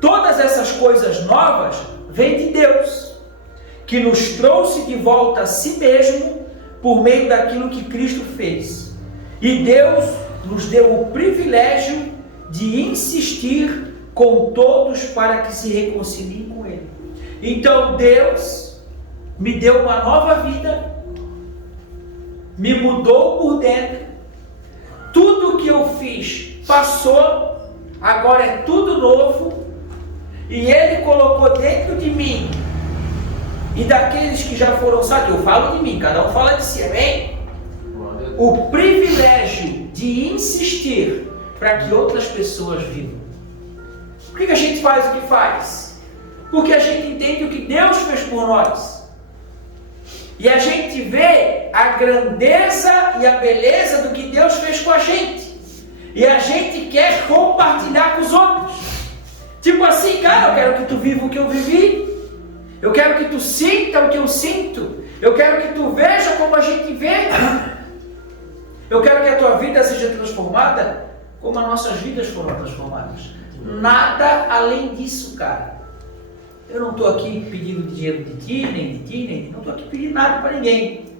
Todas essas coisas novas vêm de Deus, que nos trouxe de volta a si mesmo por meio daquilo que Cristo fez. E Deus nos deu o privilégio de insistir com todos para que se reconciliem com Ele. Então Deus me deu uma nova vida, me mudou por dentro, tudo que eu fiz passou, agora é tudo novo, e Ele colocou dentro de mim e daqueles que já foram salvos, eu falo de mim, cada um fala de si, amém? O privilégio de insistir para que outras pessoas vivam. Por que a gente faz o que faz? Porque a gente entende o que Deus fez por nós. E a gente vê a grandeza e a beleza do que Deus fez com a gente. E a gente quer compartilhar com os outros. Tipo assim, cara, eu quero que tu viva o que eu vivi. Eu quero que tu sinta o que eu sinto. Eu quero que tu veja como a gente vê. Eu quero que a tua vida seja transformada como as nossas vidas foram transformadas. Nada além disso, cara. Eu não estou aqui pedindo dinheiro de ti, nem de ti, nem de... Não estou aqui pedindo nada para ninguém.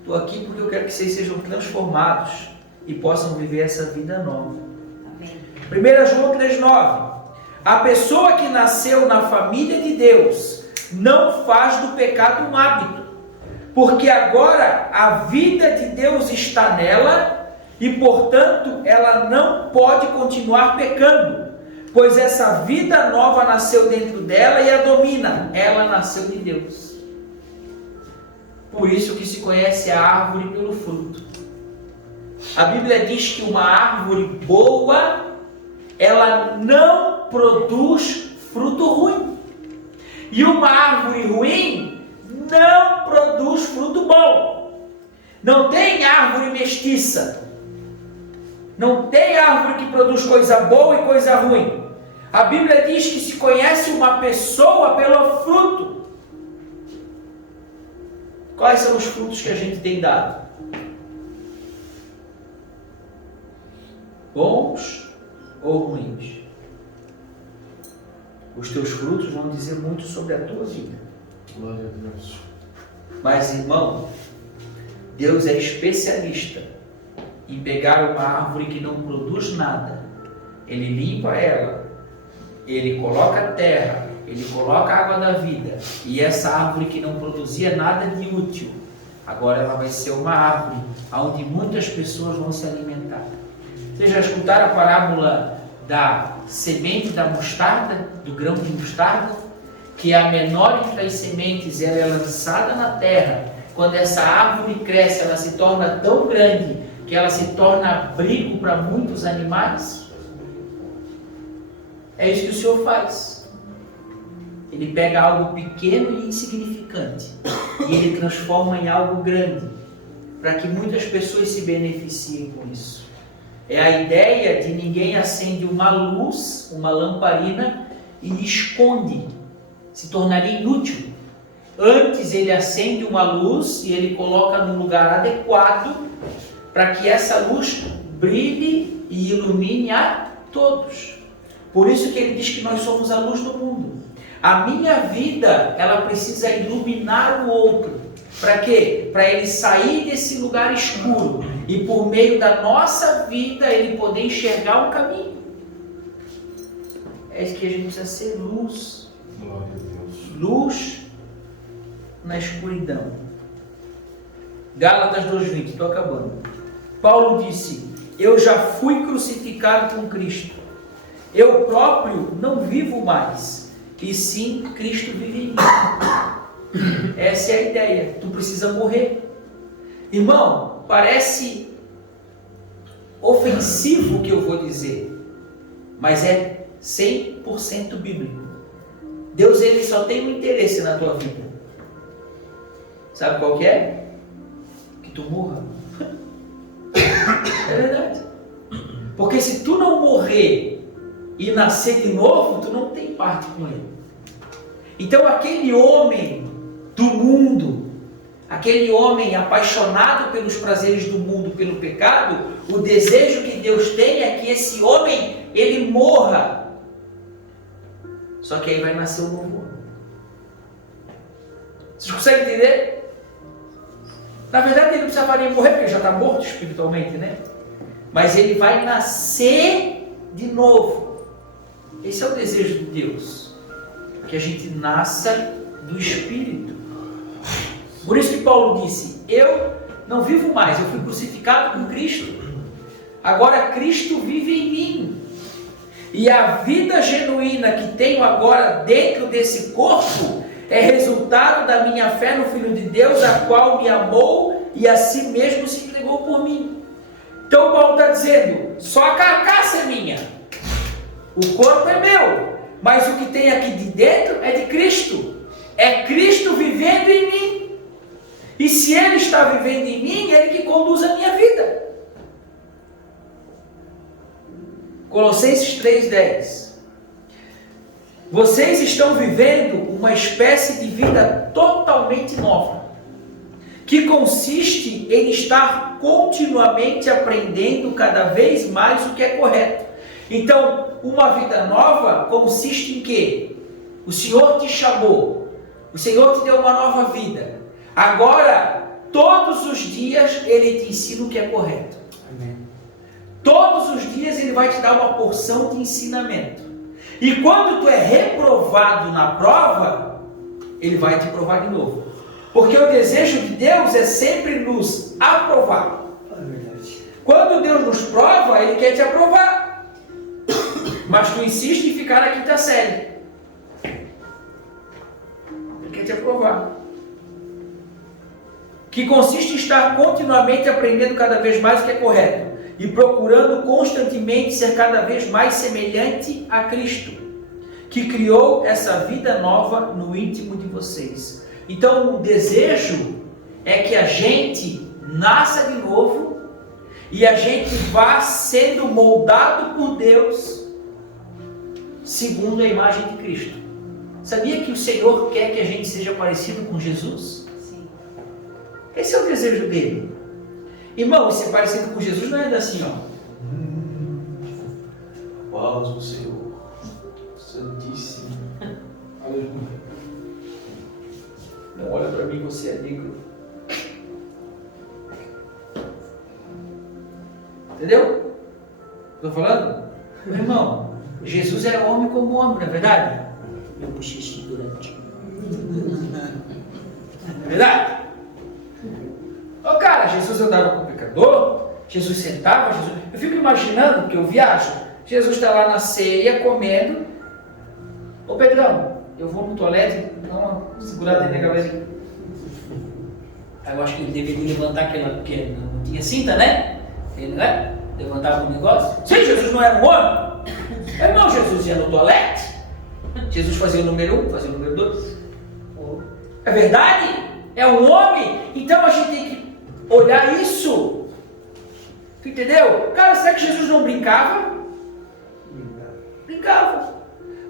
Estou aqui porque eu quero que vocês sejam transformados e possam viver essa vida nova. 1 João 3,9. A pessoa que nasceu na família de Deus não faz do pecado um hábito, porque agora a vida de Deus está nela e, portanto, ela não pode continuar pecando, pois essa vida nova nasceu dentro dela e a domina. Ela nasceu de Deus. Por isso que se conhece a árvore pelo fruto. A Bíblia diz que uma árvore boa, ela não produz fruto ruim. E uma árvore ruim não produz fruto bom. Não tem árvore mestiça. Não tem árvore que produz coisa boa e coisa ruim. A Bíblia diz que se conhece uma pessoa pelo fruto. Quais são os frutos que a gente tem dado? Bons ou ruins? Os teus frutos vão dizer muito sobre a tua vida. Glória a Deus. Mas, irmão, Deus é especialista em pegar uma árvore que não produz nada ele limpa ela, ele coloca a terra, ele coloca a água da vida, e essa árvore que não produzia nada de útil, agora ela vai ser uma árvore onde muitas pessoas vão se alimentar. Vocês já escutaram a parábola da semente da mostarda, do grão de mostarda? Que é a menor entre as sementes, ela é lançada na terra. Quando essa árvore cresce, ela se torna tão grande que ela se torna abrigo para muitos animais. É isso que o Senhor faz. Ele pega algo pequeno e insignificante e ele transforma em algo grande, para que muitas pessoas se beneficiem com isso. É a ideia de ninguém acende uma luz, uma lamparina e esconde, se tornaria inútil. Antes ele acende uma luz e ele coloca no lugar adequado para que essa luz brilhe e ilumine a todos. Por isso que ele diz que nós somos a luz do mundo. A minha vida, ela precisa iluminar o outro. Para quê? Para ele sair desse lugar escuro e por meio da nossa vida ele poder enxergar um caminho. É isso que a gente precisa ser luz. Glória a Deus. Luz na escuridão. Gálatas 2:20, estou acabando. Paulo disse: eu já fui crucificado com Cristo. Eu próprio não vivo mais, e sim Cristo vive em mim. Essa é a ideia. Tu precisa morrer. Irmão, parece ofensivo o que eu vou dizer, mas é 100% bíblico. Deus, ele só tem um interesse na tua vida. Sabe qual que é? Que tu morra. É verdade. Porque se tu não morrer e nascer de novo, tu não tem parte com ele. Então aquele homem do mundo, aquele homem apaixonado pelos prazeres do mundo, pelo pecado, o desejo que Deus tem é que esse homem, ele morra. Só que aí vai nascer um novo homem. Vocês conseguem entender? Na verdade ele não precisaria nem morrer, porque ele já está morto espiritualmente, né? Mas ele vai nascer de novo. Esse é o desejo de Deus, que a gente nasça do Espírito. Por isso que Paulo disse: eu não vivo mais, eu fui crucificado com Cristo. Agora Cristo vive em mim. E a vida genuína que tenho agora dentro desse corpo é resultado da minha fé no Filho de Deus, a qual me amou e a si mesmo se entregou por mim. Então Paulo está dizendo: só a carcaça é minha. O corpo é meu, mas o que tem aqui de dentro é de Cristo. É Cristo vivendo em mim. E se Ele está vivendo em mim, é Ele que conduz a minha vida. Colossenses 3:10. Vocês estão vivendo uma espécie de vida totalmente nova, que consiste em estar continuamente aprendendo cada vez mais o que é correto. Então, uma vida nova consiste em quê? O Senhor te chamou, o Senhor te deu uma nova vida. Agora, todos os dias, Ele te ensina o que é correto. Amém. Todos os dias Ele vai te dar uma porção de ensinamento. E quando tu é reprovado na prova, Ele vai te provar de novo. Porque o desejo de Deus é sempre nos aprovar. Quando Deus nos prova, Ele quer te aprovar. Mas tu insiste em ficar na quinta série. Ele quer te aprovar. Que consiste em estar continuamente aprendendo cada vez mais o que é correto e procurando constantemente ser cada vez mais semelhante a Cristo, que criou essa vida nova no íntimo de vocês. Então o desejo é que a gente nasça de novo e a gente vá sendo moldado por Deus segundo a imagem de Cristo. Sabia que o Senhor quer que a gente seja parecido com Jesus? Sim. Esse é o desejo dele. Irmão, ser parecido com Jesus não é assim, ó. Paz do Senhor. Santíssimo. Aleluia. Não olha para mim, você é negro. Entendeu? Estou falando? Meu irmão, Jesus era homem como homem, não é verdade? Eu bochicho durante. Não é verdade? Ô cara, Jesus andava com o pecador, Jesus sentava, eu fico imaginando que eu viajo, Jesus está lá na ceia comendo. Ô Pedrão, eu vou no toalete, dá uma segurada aí na galera. Aí eu acho que ele deveria levantar aquela, porque não tinha cinta, né? Ele, né? Levantava o negócio. Sim, Jesus não era um homem. Irmão, Jesus ia no toalete. Jesus fazia o número 1, fazia o número 2. É verdade? É um homem. Então a gente tem que olhar isso. Tu entendeu? Cara, será que Jesus não brincava? Brincava.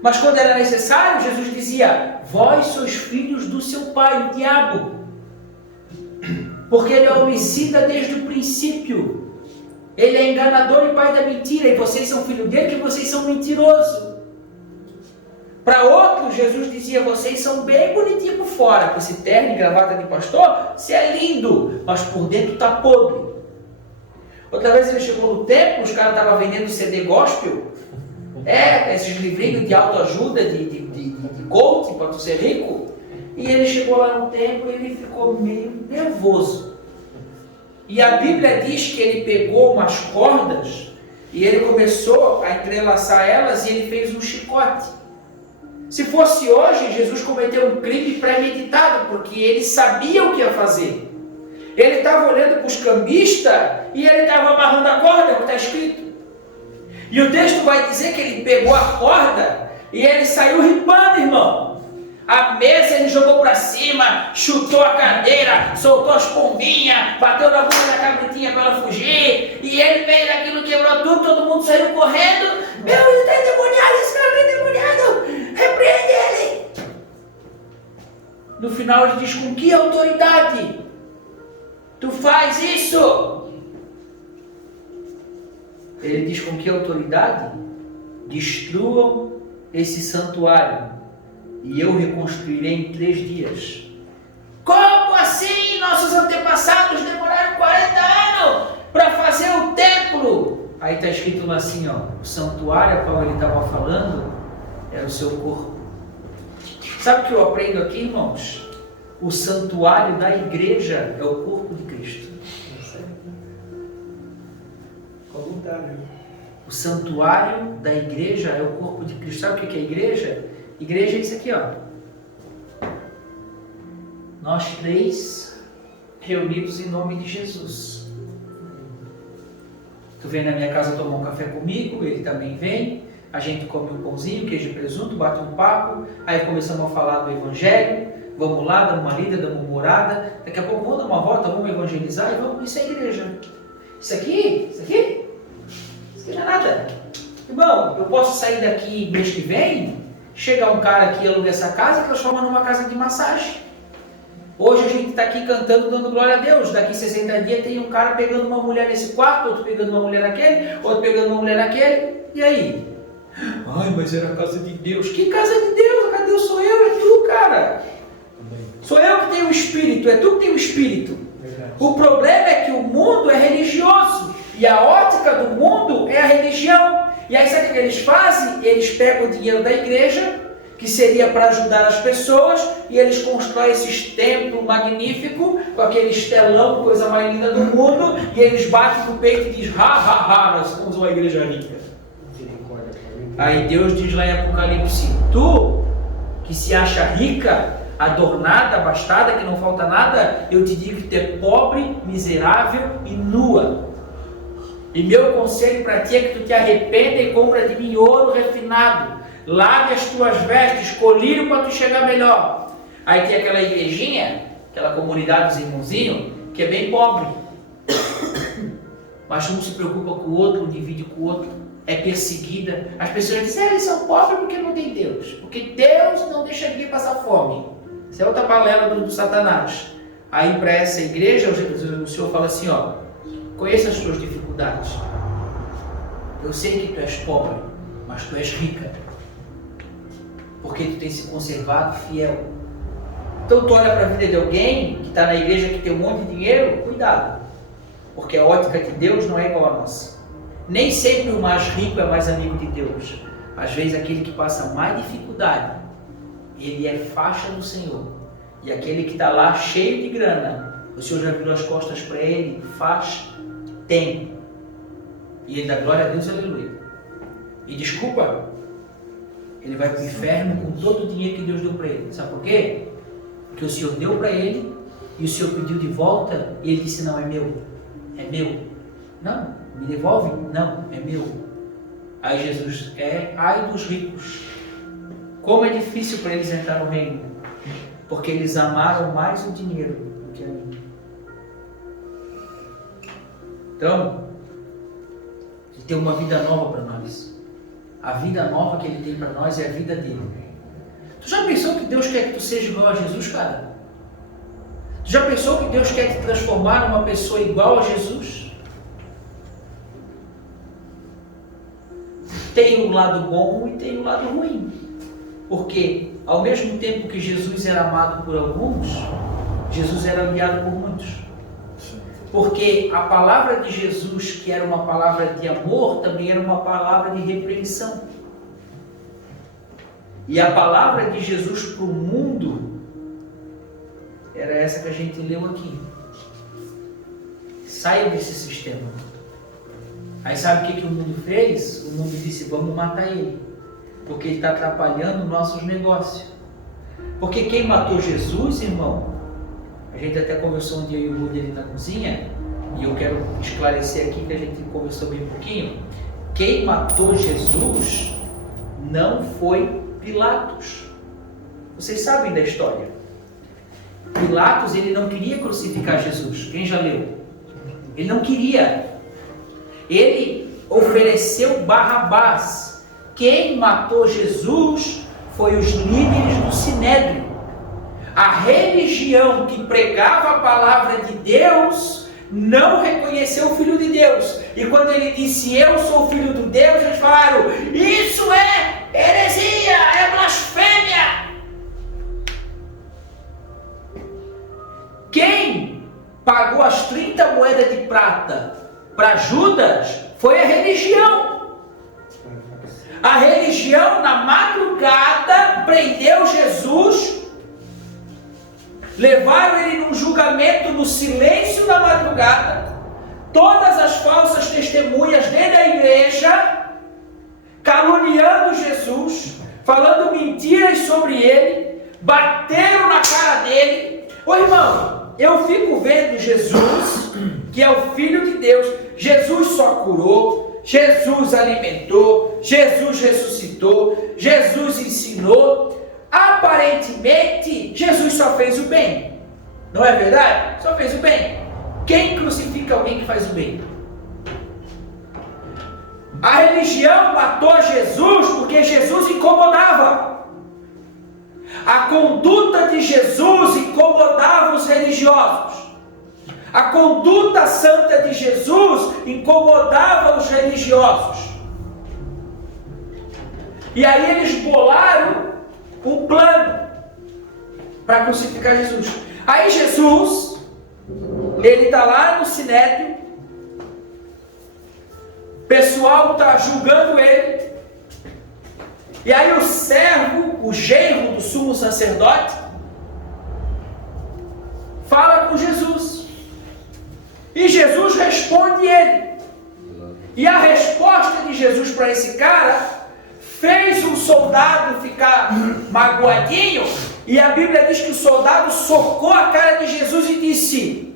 Mas quando era necessário, Jesus dizia: vós sois filhos do seu pai, o diabo. Porque ele é homicida desde o princípio. Ele é enganador e pai da mentira. E vocês são filhos dele, que vocês são mentirosos. Para outros, Jesus dizia: vocês são bem bonitinhos por fora, com esse terno e gravata de pastor, você é lindo, mas por dentro está podre. Outra vez ele chegou no templo, os caras estavam vendendo CD gospel, esses livrinhos de autoajuda, de coaching para tu ser rico. E ele chegou lá no templo e ele ficou meio nervoso. E a Bíblia diz que ele pegou umas cordas e ele começou a entrelaçar elas e ele fez um chicote. Se fosse hoje, Jesus cometeu um crime premeditado, porque ele sabia o que ia fazer. Ele estava olhando para os cambistas e ele estava amarrando a corda, como está escrito. E o texto vai dizer que ele pegou a corda e ele saiu ripando, irmão. A mesa ele jogou para cima, chutou a cadeira, soltou as pombinhas, bateu na boca da cabritinha para ela fugir, e ele veio daquilo, quebrou tudo, todo mundo saiu correndo. Meu, ele está endemoniado, esse cara está endemoniado, repreende ele. No final ele diz: com que autoridade tu faz isso? Ele diz: com que autoridade? Destruam esse santuário e eu reconstruirei em 3 dias. Como assim? Nossos antepassados demoraram 40 anos para fazer o templo. Aí está escrito lá assim, ó, o santuário a qual ele estava falando era o seu corpo. Sabe o que eu aprendo aqui, irmãos? O santuário da igreja é o corpo de Cristo. O santuário da igreja é o corpo de Cristo. Sabe o que é a igreja? Igreja é isso aqui, ó. Nós 3 reunidos em nome de Jesus. Tu vem na minha casa tomar um café comigo, ele também vem. A gente come um pãozinho, queijo e presunto, bate um papo. Aí começamos a falar do evangelho. Vamos lá, damos uma lida, damos uma orada. Daqui a pouco vamos dar uma volta, vamos evangelizar e vamos. Isso é igreja. Isso aqui não é nada. Irmão, eu posso sair daqui mês que vem, chegar um cara aqui, aluga essa casa e transforma numa casa de massagem. Hoje a gente está aqui cantando, dando glória a Deus. Daqui 60 dias tem um cara pegando uma mulher nesse quarto, outro pegando uma mulher naquele, outro pegando uma mulher naquele. E aí? Ai, mas era a casa de Deus. Que casa de Deus? Cadê Deus? Sou eu, é tu, cara. Sou eu que tenho o Espírito, é tu que tem o Espírito. O problema é que o mundo é religioso e a ótica do mundo é a religião. E aí sabe o que eles fazem? Eles pegam o dinheiro da igreja, que seria para ajudar as pessoas, e eles constroem esses templos magníficos, com aquele estelão, coisa mais linda do mundo, e eles batem no peito e dizem: ha, ha, ha, nós somos uma igreja rica. Aí Deus diz lá em Apocalipse: tu, que se acha rica, adornada, abastada, que não falta nada, eu te digo que tu é pobre, miserável e nua. E meu conselho para ti é que tu te arrependa e compra de mim ouro refinado, lave as tuas vestes, colírio para tu chegar melhor. Aí tem aquela igrejinha, aquela comunidade dos irmãozinhos, que é bem pobre, mas um se preocupa com o outro, um divide com o outro, é perseguida. As pessoas dizem: eles são pobres porque não tem Deus, porque Deus não deixa ninguém passar fome. Isso é outra balela do Satanás. Aí para essa igreja o Senhor fala assim: ó, conheça as tuas dificuldades. Eu sei que tu és pobre, mas tu és rica, porque tu tens se conservado fiel. Então tu olha para a vida de alguém que está na igreja, que tem um monte de dinheiro, cuidado, porque a ótica de Deus não é igual a nossa. Nem sempre o mais rico é mais amigo de Deus. Às vezes aquele que passa mais dificuldade, ele é faixa do Senhor. E aquele que está lá cheio de grana, o Senhor já virou as costas para ele, faz, tem. E ele dá glória a Deus, aleluia. E desculpa, ele vai para o inferno com todo o dinheiro que Deus deu para ele. Sabe por quê? Porque o Senhor deu para ele e o Senhor pediu de volta e ele disse: não, é meu, é meu. Não, me devolve? Não, é meu. Aí Jesus ai dos ricos. Como é difícil para eles entrar no reino, porque eles amaram mais o dinheiro do que a mim. Então, Ele tem uma vida nova para nós. A vida nova que Ele tem para nós é a vida dele. Tu já pensou que Deus quer que tu seja igual a Jesus, cara? Tu já pensou que Deus quer te transformar numa pessoa igual a Jesus? Tem um lado bom e tem um lado ruim. Porque ao mesmo tempo que Jesus era amado por alguns, Jesus era odiado por muitos. Porque a palavra de Jesus, que era uma palavra de amor, também era uma palavra de repreensão. E a palavra de Jesus para o mundo era essa que a gente leu aqui. Saia desse sistema. Aí sabe o que o mundo fez? O mundo disse: vamos matar ele, porque ele está atrapalhando nossos negócios. Porque quem matou Jesus, irmão, a gente até conversou um dia eu e o Rudy ali na cozinha, e eu quero esclarecer aqui que a gente conversou bem um pouquinho. Quem matou Jesus não foi Pilatos. Vocês sabem da história. Pilatos, ele não queria crucificar Jesus. Quem já leu? Ele não queria. Ele ofereceu Barrabás. Quem matou Jesus foi os líderes do Sinédrio. A religião que pregava a palavra de Deus não reconheceu o Filho de Deus. E quando ele disse: eu sou o Filho de Deus, eles falaram: isso é heresia, é blasfêmia. Quem pagou as 30 moedas de prata para Judas foi a religião. A religião, na madrugada, prendeu Jesus, levaram ele num julgamento no silêncio da madrugada. Todas as falsas testemunhas dentro da igreja, caluniando Jesus, falando mentiras sobre ele, bateram na cara dele. Ô irmão, eu fico vendo Jesus, que é o Filho de Deus. Jesus só curou, Jesus alimentou, Jesus ressuscitou, Jesus ensinou. Aparentemente, Jesus só fez o bem. Não é verdade? Só fez o bem. Quem crucifica alguém que faz o bem? A religião matou Jesus porque Jesus incomodava. A conduta de Jesus incomodava os religiosos. A conduta santa de Jesus incomodava os religiosos. E aí eles bolaram um plano para crucificar Jesus. Aí Jesus, ele está lá no Sinédrio, o pessoal está julgando ele, e aí o servo, o genro do sumo sacerdote, fala com Jesus, e Jesus responde ele. E a resposta de Jesus para esse cara fez um soldado ficar magoadinho, e a Bíblia diz que o soldado socou a cara de Jesus e disse: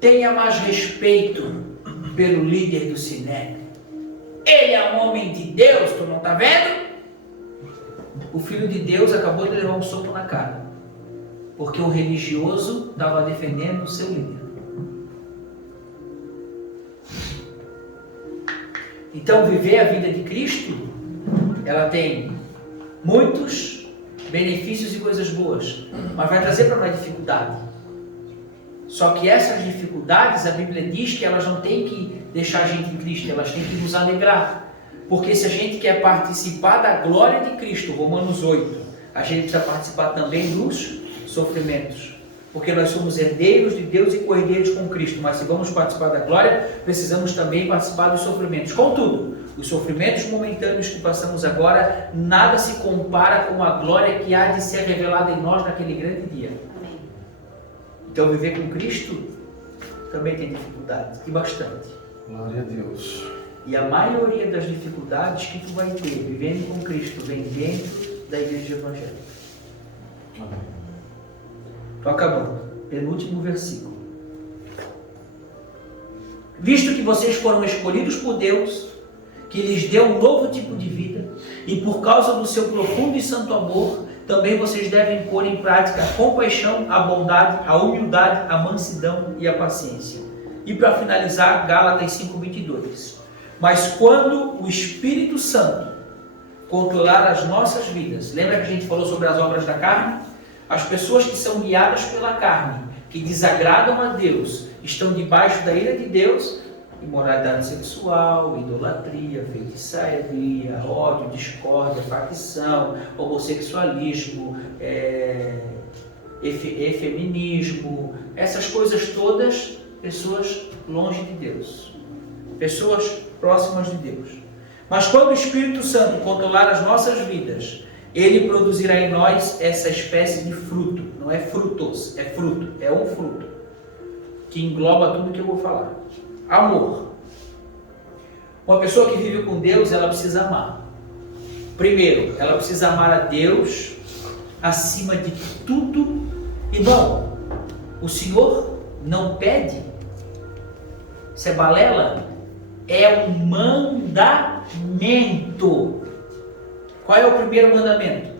tenha mais respeito pelo líder do Sinédrio. Ele é um homem de Deus, tu não está vendo? O Filho de Deus acabou de levar um soco na cara, porque o religioso estava defendendo o seu líder. Então, viver a vida de Cristo, ela tem muitos benefícios e coisas boas, mas vai trazer para nós dificuldade. Só que essas dificuldades, a Bíblia diz que elas não têm que deixar a gente triste, elas têm que nos alegrar. Porque se a gente quer participar da glória de Cristo, Romanos 8, a gente precisa participar também dos sofrimentos. porque nós somos herdeiros de Deus e co-herdeiros com Cristo, mas se vamos participar da glória, precisamos também participar dos sofrimentos. Contudo, os sofrimentos momentâneos que passamos agora, nada se compara com a glória que há de ser revelada em nós naquele grande dia. Amém. Então viver com Cristo também tem dificuldade, e bastante. Glória a Deus. E a maioria das dificuldades que tu vai ter vivendo com Cristo vem dentro da igreja evangélica. Amém. Estou acabando. Penúltimo versículo. Visto que vocês foram escolhidos por Deus, que lhes deu um novo tipo de vida, e por causa do seu profundo e santo amor, também vocês devem pôr em prática a compaixão, a bondade, a humildade, a mansidão e a paciência. E para finalizar, Gálatas 5:22. Mas quando o Espírito Santo controlar as nossas vidas, lembra que a gente falou sobre as obras da carne? As pessoas que são guiadas pela carne, que desagradam a Deus, estão debaixo da ira de Deus: imoralidade sexual, idolatria, feitiçaria, ódio, discórdia, facção, homossexualismo, efeminismo, essas coisas todas, pessoas longe de Deus, pessoas próximas de Deus. Mas quando o Espírito Santo controlar as nossas vidas, ele produzirá em nós essa espécie de fruto. Não é frutos, é fruto, é um fruto que engloba tudo que eu vou falar. Amor. Uma pessoa que vive com Deus, ela precisa amar. Primeiro, ela precisa amar a Deus acima de tudo. Irmão, o Senhor não pede. Isso é balela? É um mandamento. Qual é o primeiro mandamento?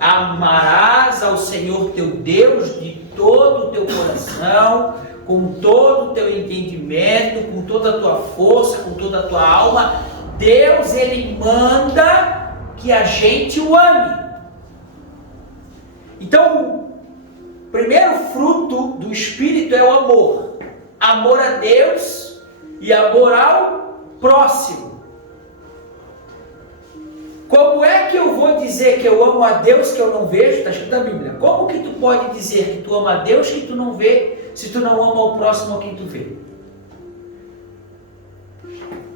Amarás ao Senhor teu Deus de todo o teu coração, com todo o teu entendimento, com toda a tua força, com toda a tua alma. Deus, Ele manda que a gente o ame. Então, o primeiro fruto do Espírito é o amor. Amor a Deus e amor ao próximo. Como é que eu vou dizer que eu amo a Deus que eu não vejo? Está escrito na Bíblia. Como que tu pode dizer que tu ama a Deus que tu não vê, se tu não ama o próximo a quem tu vê?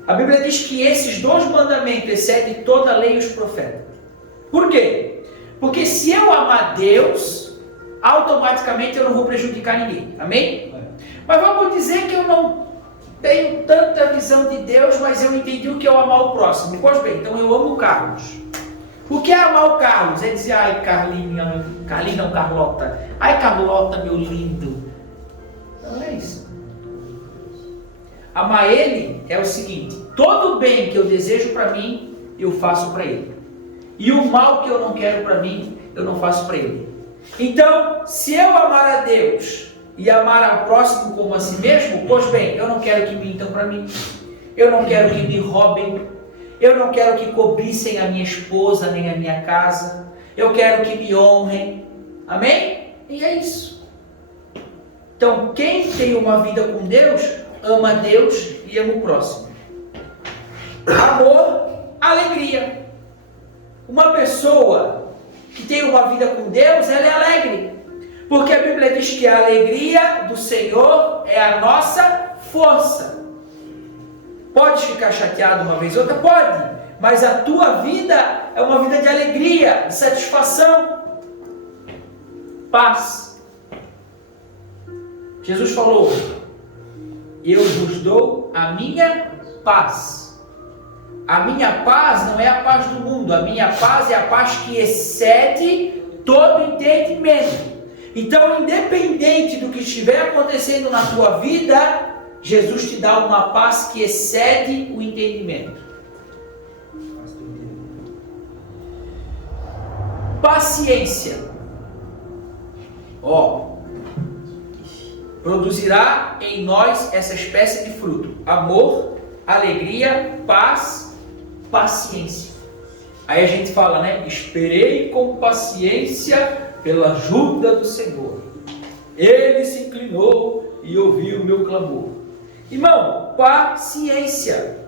A Bíblia diz que esses dois mandamentos excedem toda a lei e os profetas. Por quê? Porque se eu amar Deus, automaticamente eu não vou prejudicar ninguém. Amém? Mas vamos dizer que eu não tenho tanta visão de Deus, mas eu entendi o que é amar o próximo. Pois bem, então eu amo o Carlos. O que é amar o Carlos? É dizer: ai, Carlinha não, Carlota. Ai, Carlota, meu lindo. Não é isso. Amar ele é o seguinte: todo o bem que eu desejo para mim, eu faço para ele. E o mal que eu não quero para mim, eu não faço para ele. Então, se eu amar a Deus e amar ao próximo como a si mesmo, pois bem, eu não quero que mintam para mim, eu não quero que me roubem, eu não quero que cobiçem a minha esposa nem a minha casa, eu quero que me honrem. Amém? E é isso. Então, quem tem uma vida com Deus, ama a Deus e ama o próximo. Amor, alegria. Uma pessoa que tem uma vida com Deus, ela é alegre. Porque a Bíblia diz que a alegria do Senhor é a nossa força. Pode ficar chateado uma vez ou outra? Pode. Mas a tua vida é uma vida de alegria, de satisfação. Paz. Jesus falou: eu vos dou a minha paz. A minha paz não é a paz do mundo. A minha paz é a paz que excede todo entendimento. Então, independente do que estiver acontecendo na tua vida, Jesus te dá uma paz que excede o entendimento. Paciência. Produzirá em nós essa espécie de fruto: amor, alegria, paz, paciência. Aí a gente fala, né? Esperei com paciência pela ajuda do Senhor. Ele se inclinou e ouviu o meu clamor. Irmão, paciência,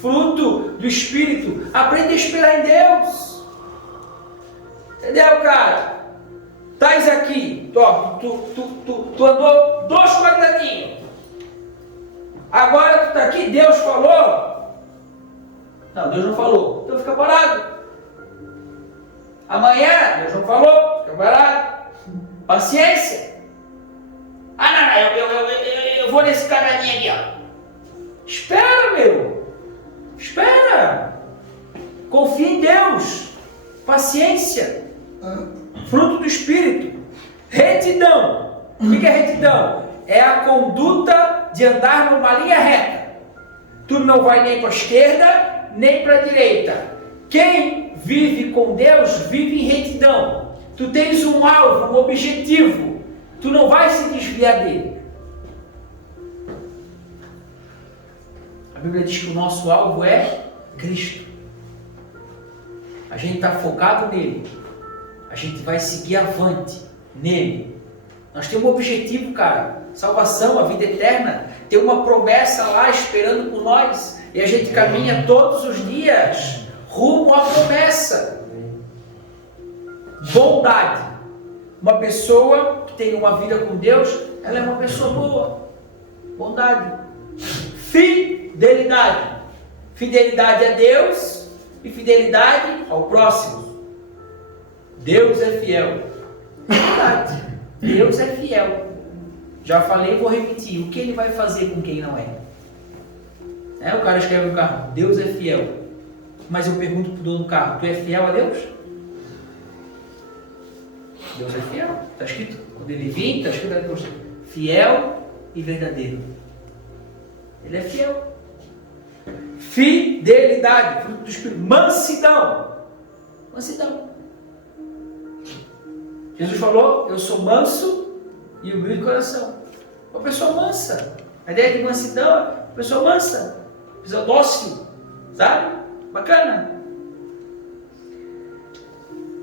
fruto do Espírito. Aprende a esperar em Deus. Entendeu, cara? Estás aqui aqui, tu andou 2 quadradinhos. Agora tu está aqui, Deus falou? Não, Deus não falou. Então fica parado. Amanhã, Deus não falou, fica parado. Paciência. Ah, não, eu vou nesse caminho aqui, ó. Espera, meu. Espera. Confia em Deus. Paciência. Fruto do Espírito. Retidão. O que é retidão? É a conduta de andar numa linha reta. Tu não vai nem para a esquerda, nem para a direita. Quem vive com Deus, vive em retidão. Tu tens um alvo, um objetivo. Tu não vai se desviar dele. A Bíblia diz que o nosso alvo é Cristo. A gente está focado nele. A gente vai seguir avante nele. Nós temos um objetivo, cara. Salvação, a vida eterna. Tem uma promessa lá esperando por nós. E a gente caminha todos os dias rumo à promessa. Bondade. Uma pessoa que tem uma vida com Deus, ela é uma pessoa boa. Bondade. Fidelidade. Fidelidade a Deus e fidelidade ao próximo. Deus é fiel. Verdade. Deus é fiel. Já falei e vou repetir. O que ele vai fazer com quem não é? O cara escreve no carro, Deus é fiel. Mas eu pergunto para o dono do carro, tu é fiel a Deus? Deus é fiel. Está escrito, quando ele vir, está escrito fiel e verdadeiro. Ele é fiel. Fidelidade, fruto do Espírito. Mansidão. Mansidão. Jesus falou, eu sou manso e humilde de coração. Uma pessoa mansa. A ideia de mansidão é uma pessoa mansa. Uma pessoa dócil. Sabe? Bacana.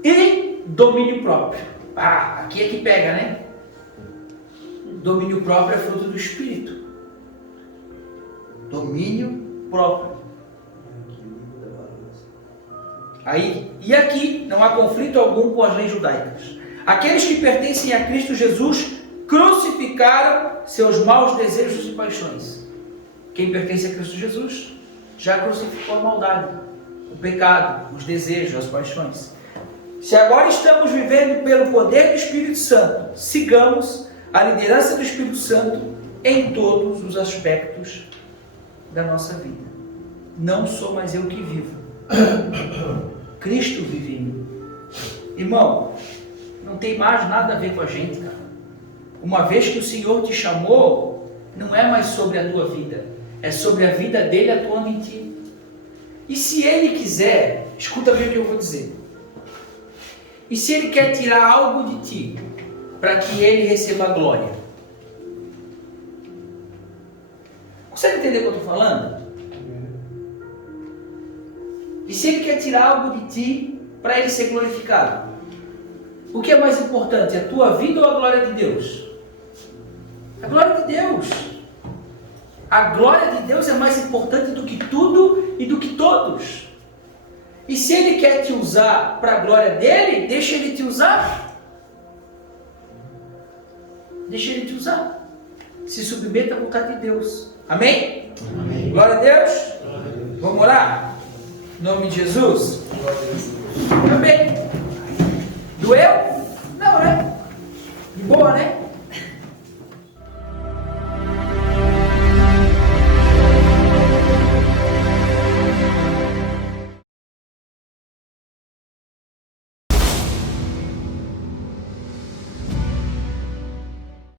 E domínio próprio. Aqui é que pega, né? Domínio próprio é fruto do Espírito. Domínio próprio. E aqui não há conflito algum com as leis judaicas. Aqueles que pertencem a Cristo Jesus crucificaram seus maus desejos e paixões. Quem pertence a Cristo Jesus já crucificou a maldade, o pecado, os desejos, as paixões. Se agora estamos vivendo pelo poder do Espírito Santo, sigamos a liderança do Espírito Santo em todos os aspectos da nossa vida. Não sou mais eu que vivo. Cristo vive em mim. Irmão, não tem mais nada a ver com a gente, cara. Uma vez que o Senhor te chamou, não é mais sobre a tua vida, é sobre a vida dele atuando em ti. E se ele quiser, escuta bem o que eu vou dizer. E se ele quer tirar algo de ti, para que ele receba a glória? Consegue entender o que eu estou falando? E se ele quer tirar algo de ti, para ele ser glorificado? O que é mais importante, a tua vida ou a glória de Deus? A glória de Deus. A glória de Deus é mais importante do que tudo e do que todos. E se ele quer te usar para a glória dele, deixa ele te usar. Deixa ele te usar. Se submeta à vontade de Deus. Amém? Amém. Glória a Deus. Vamos orar? Em nome de Jesus. Amém. Doeu? Não, né? De boa, né?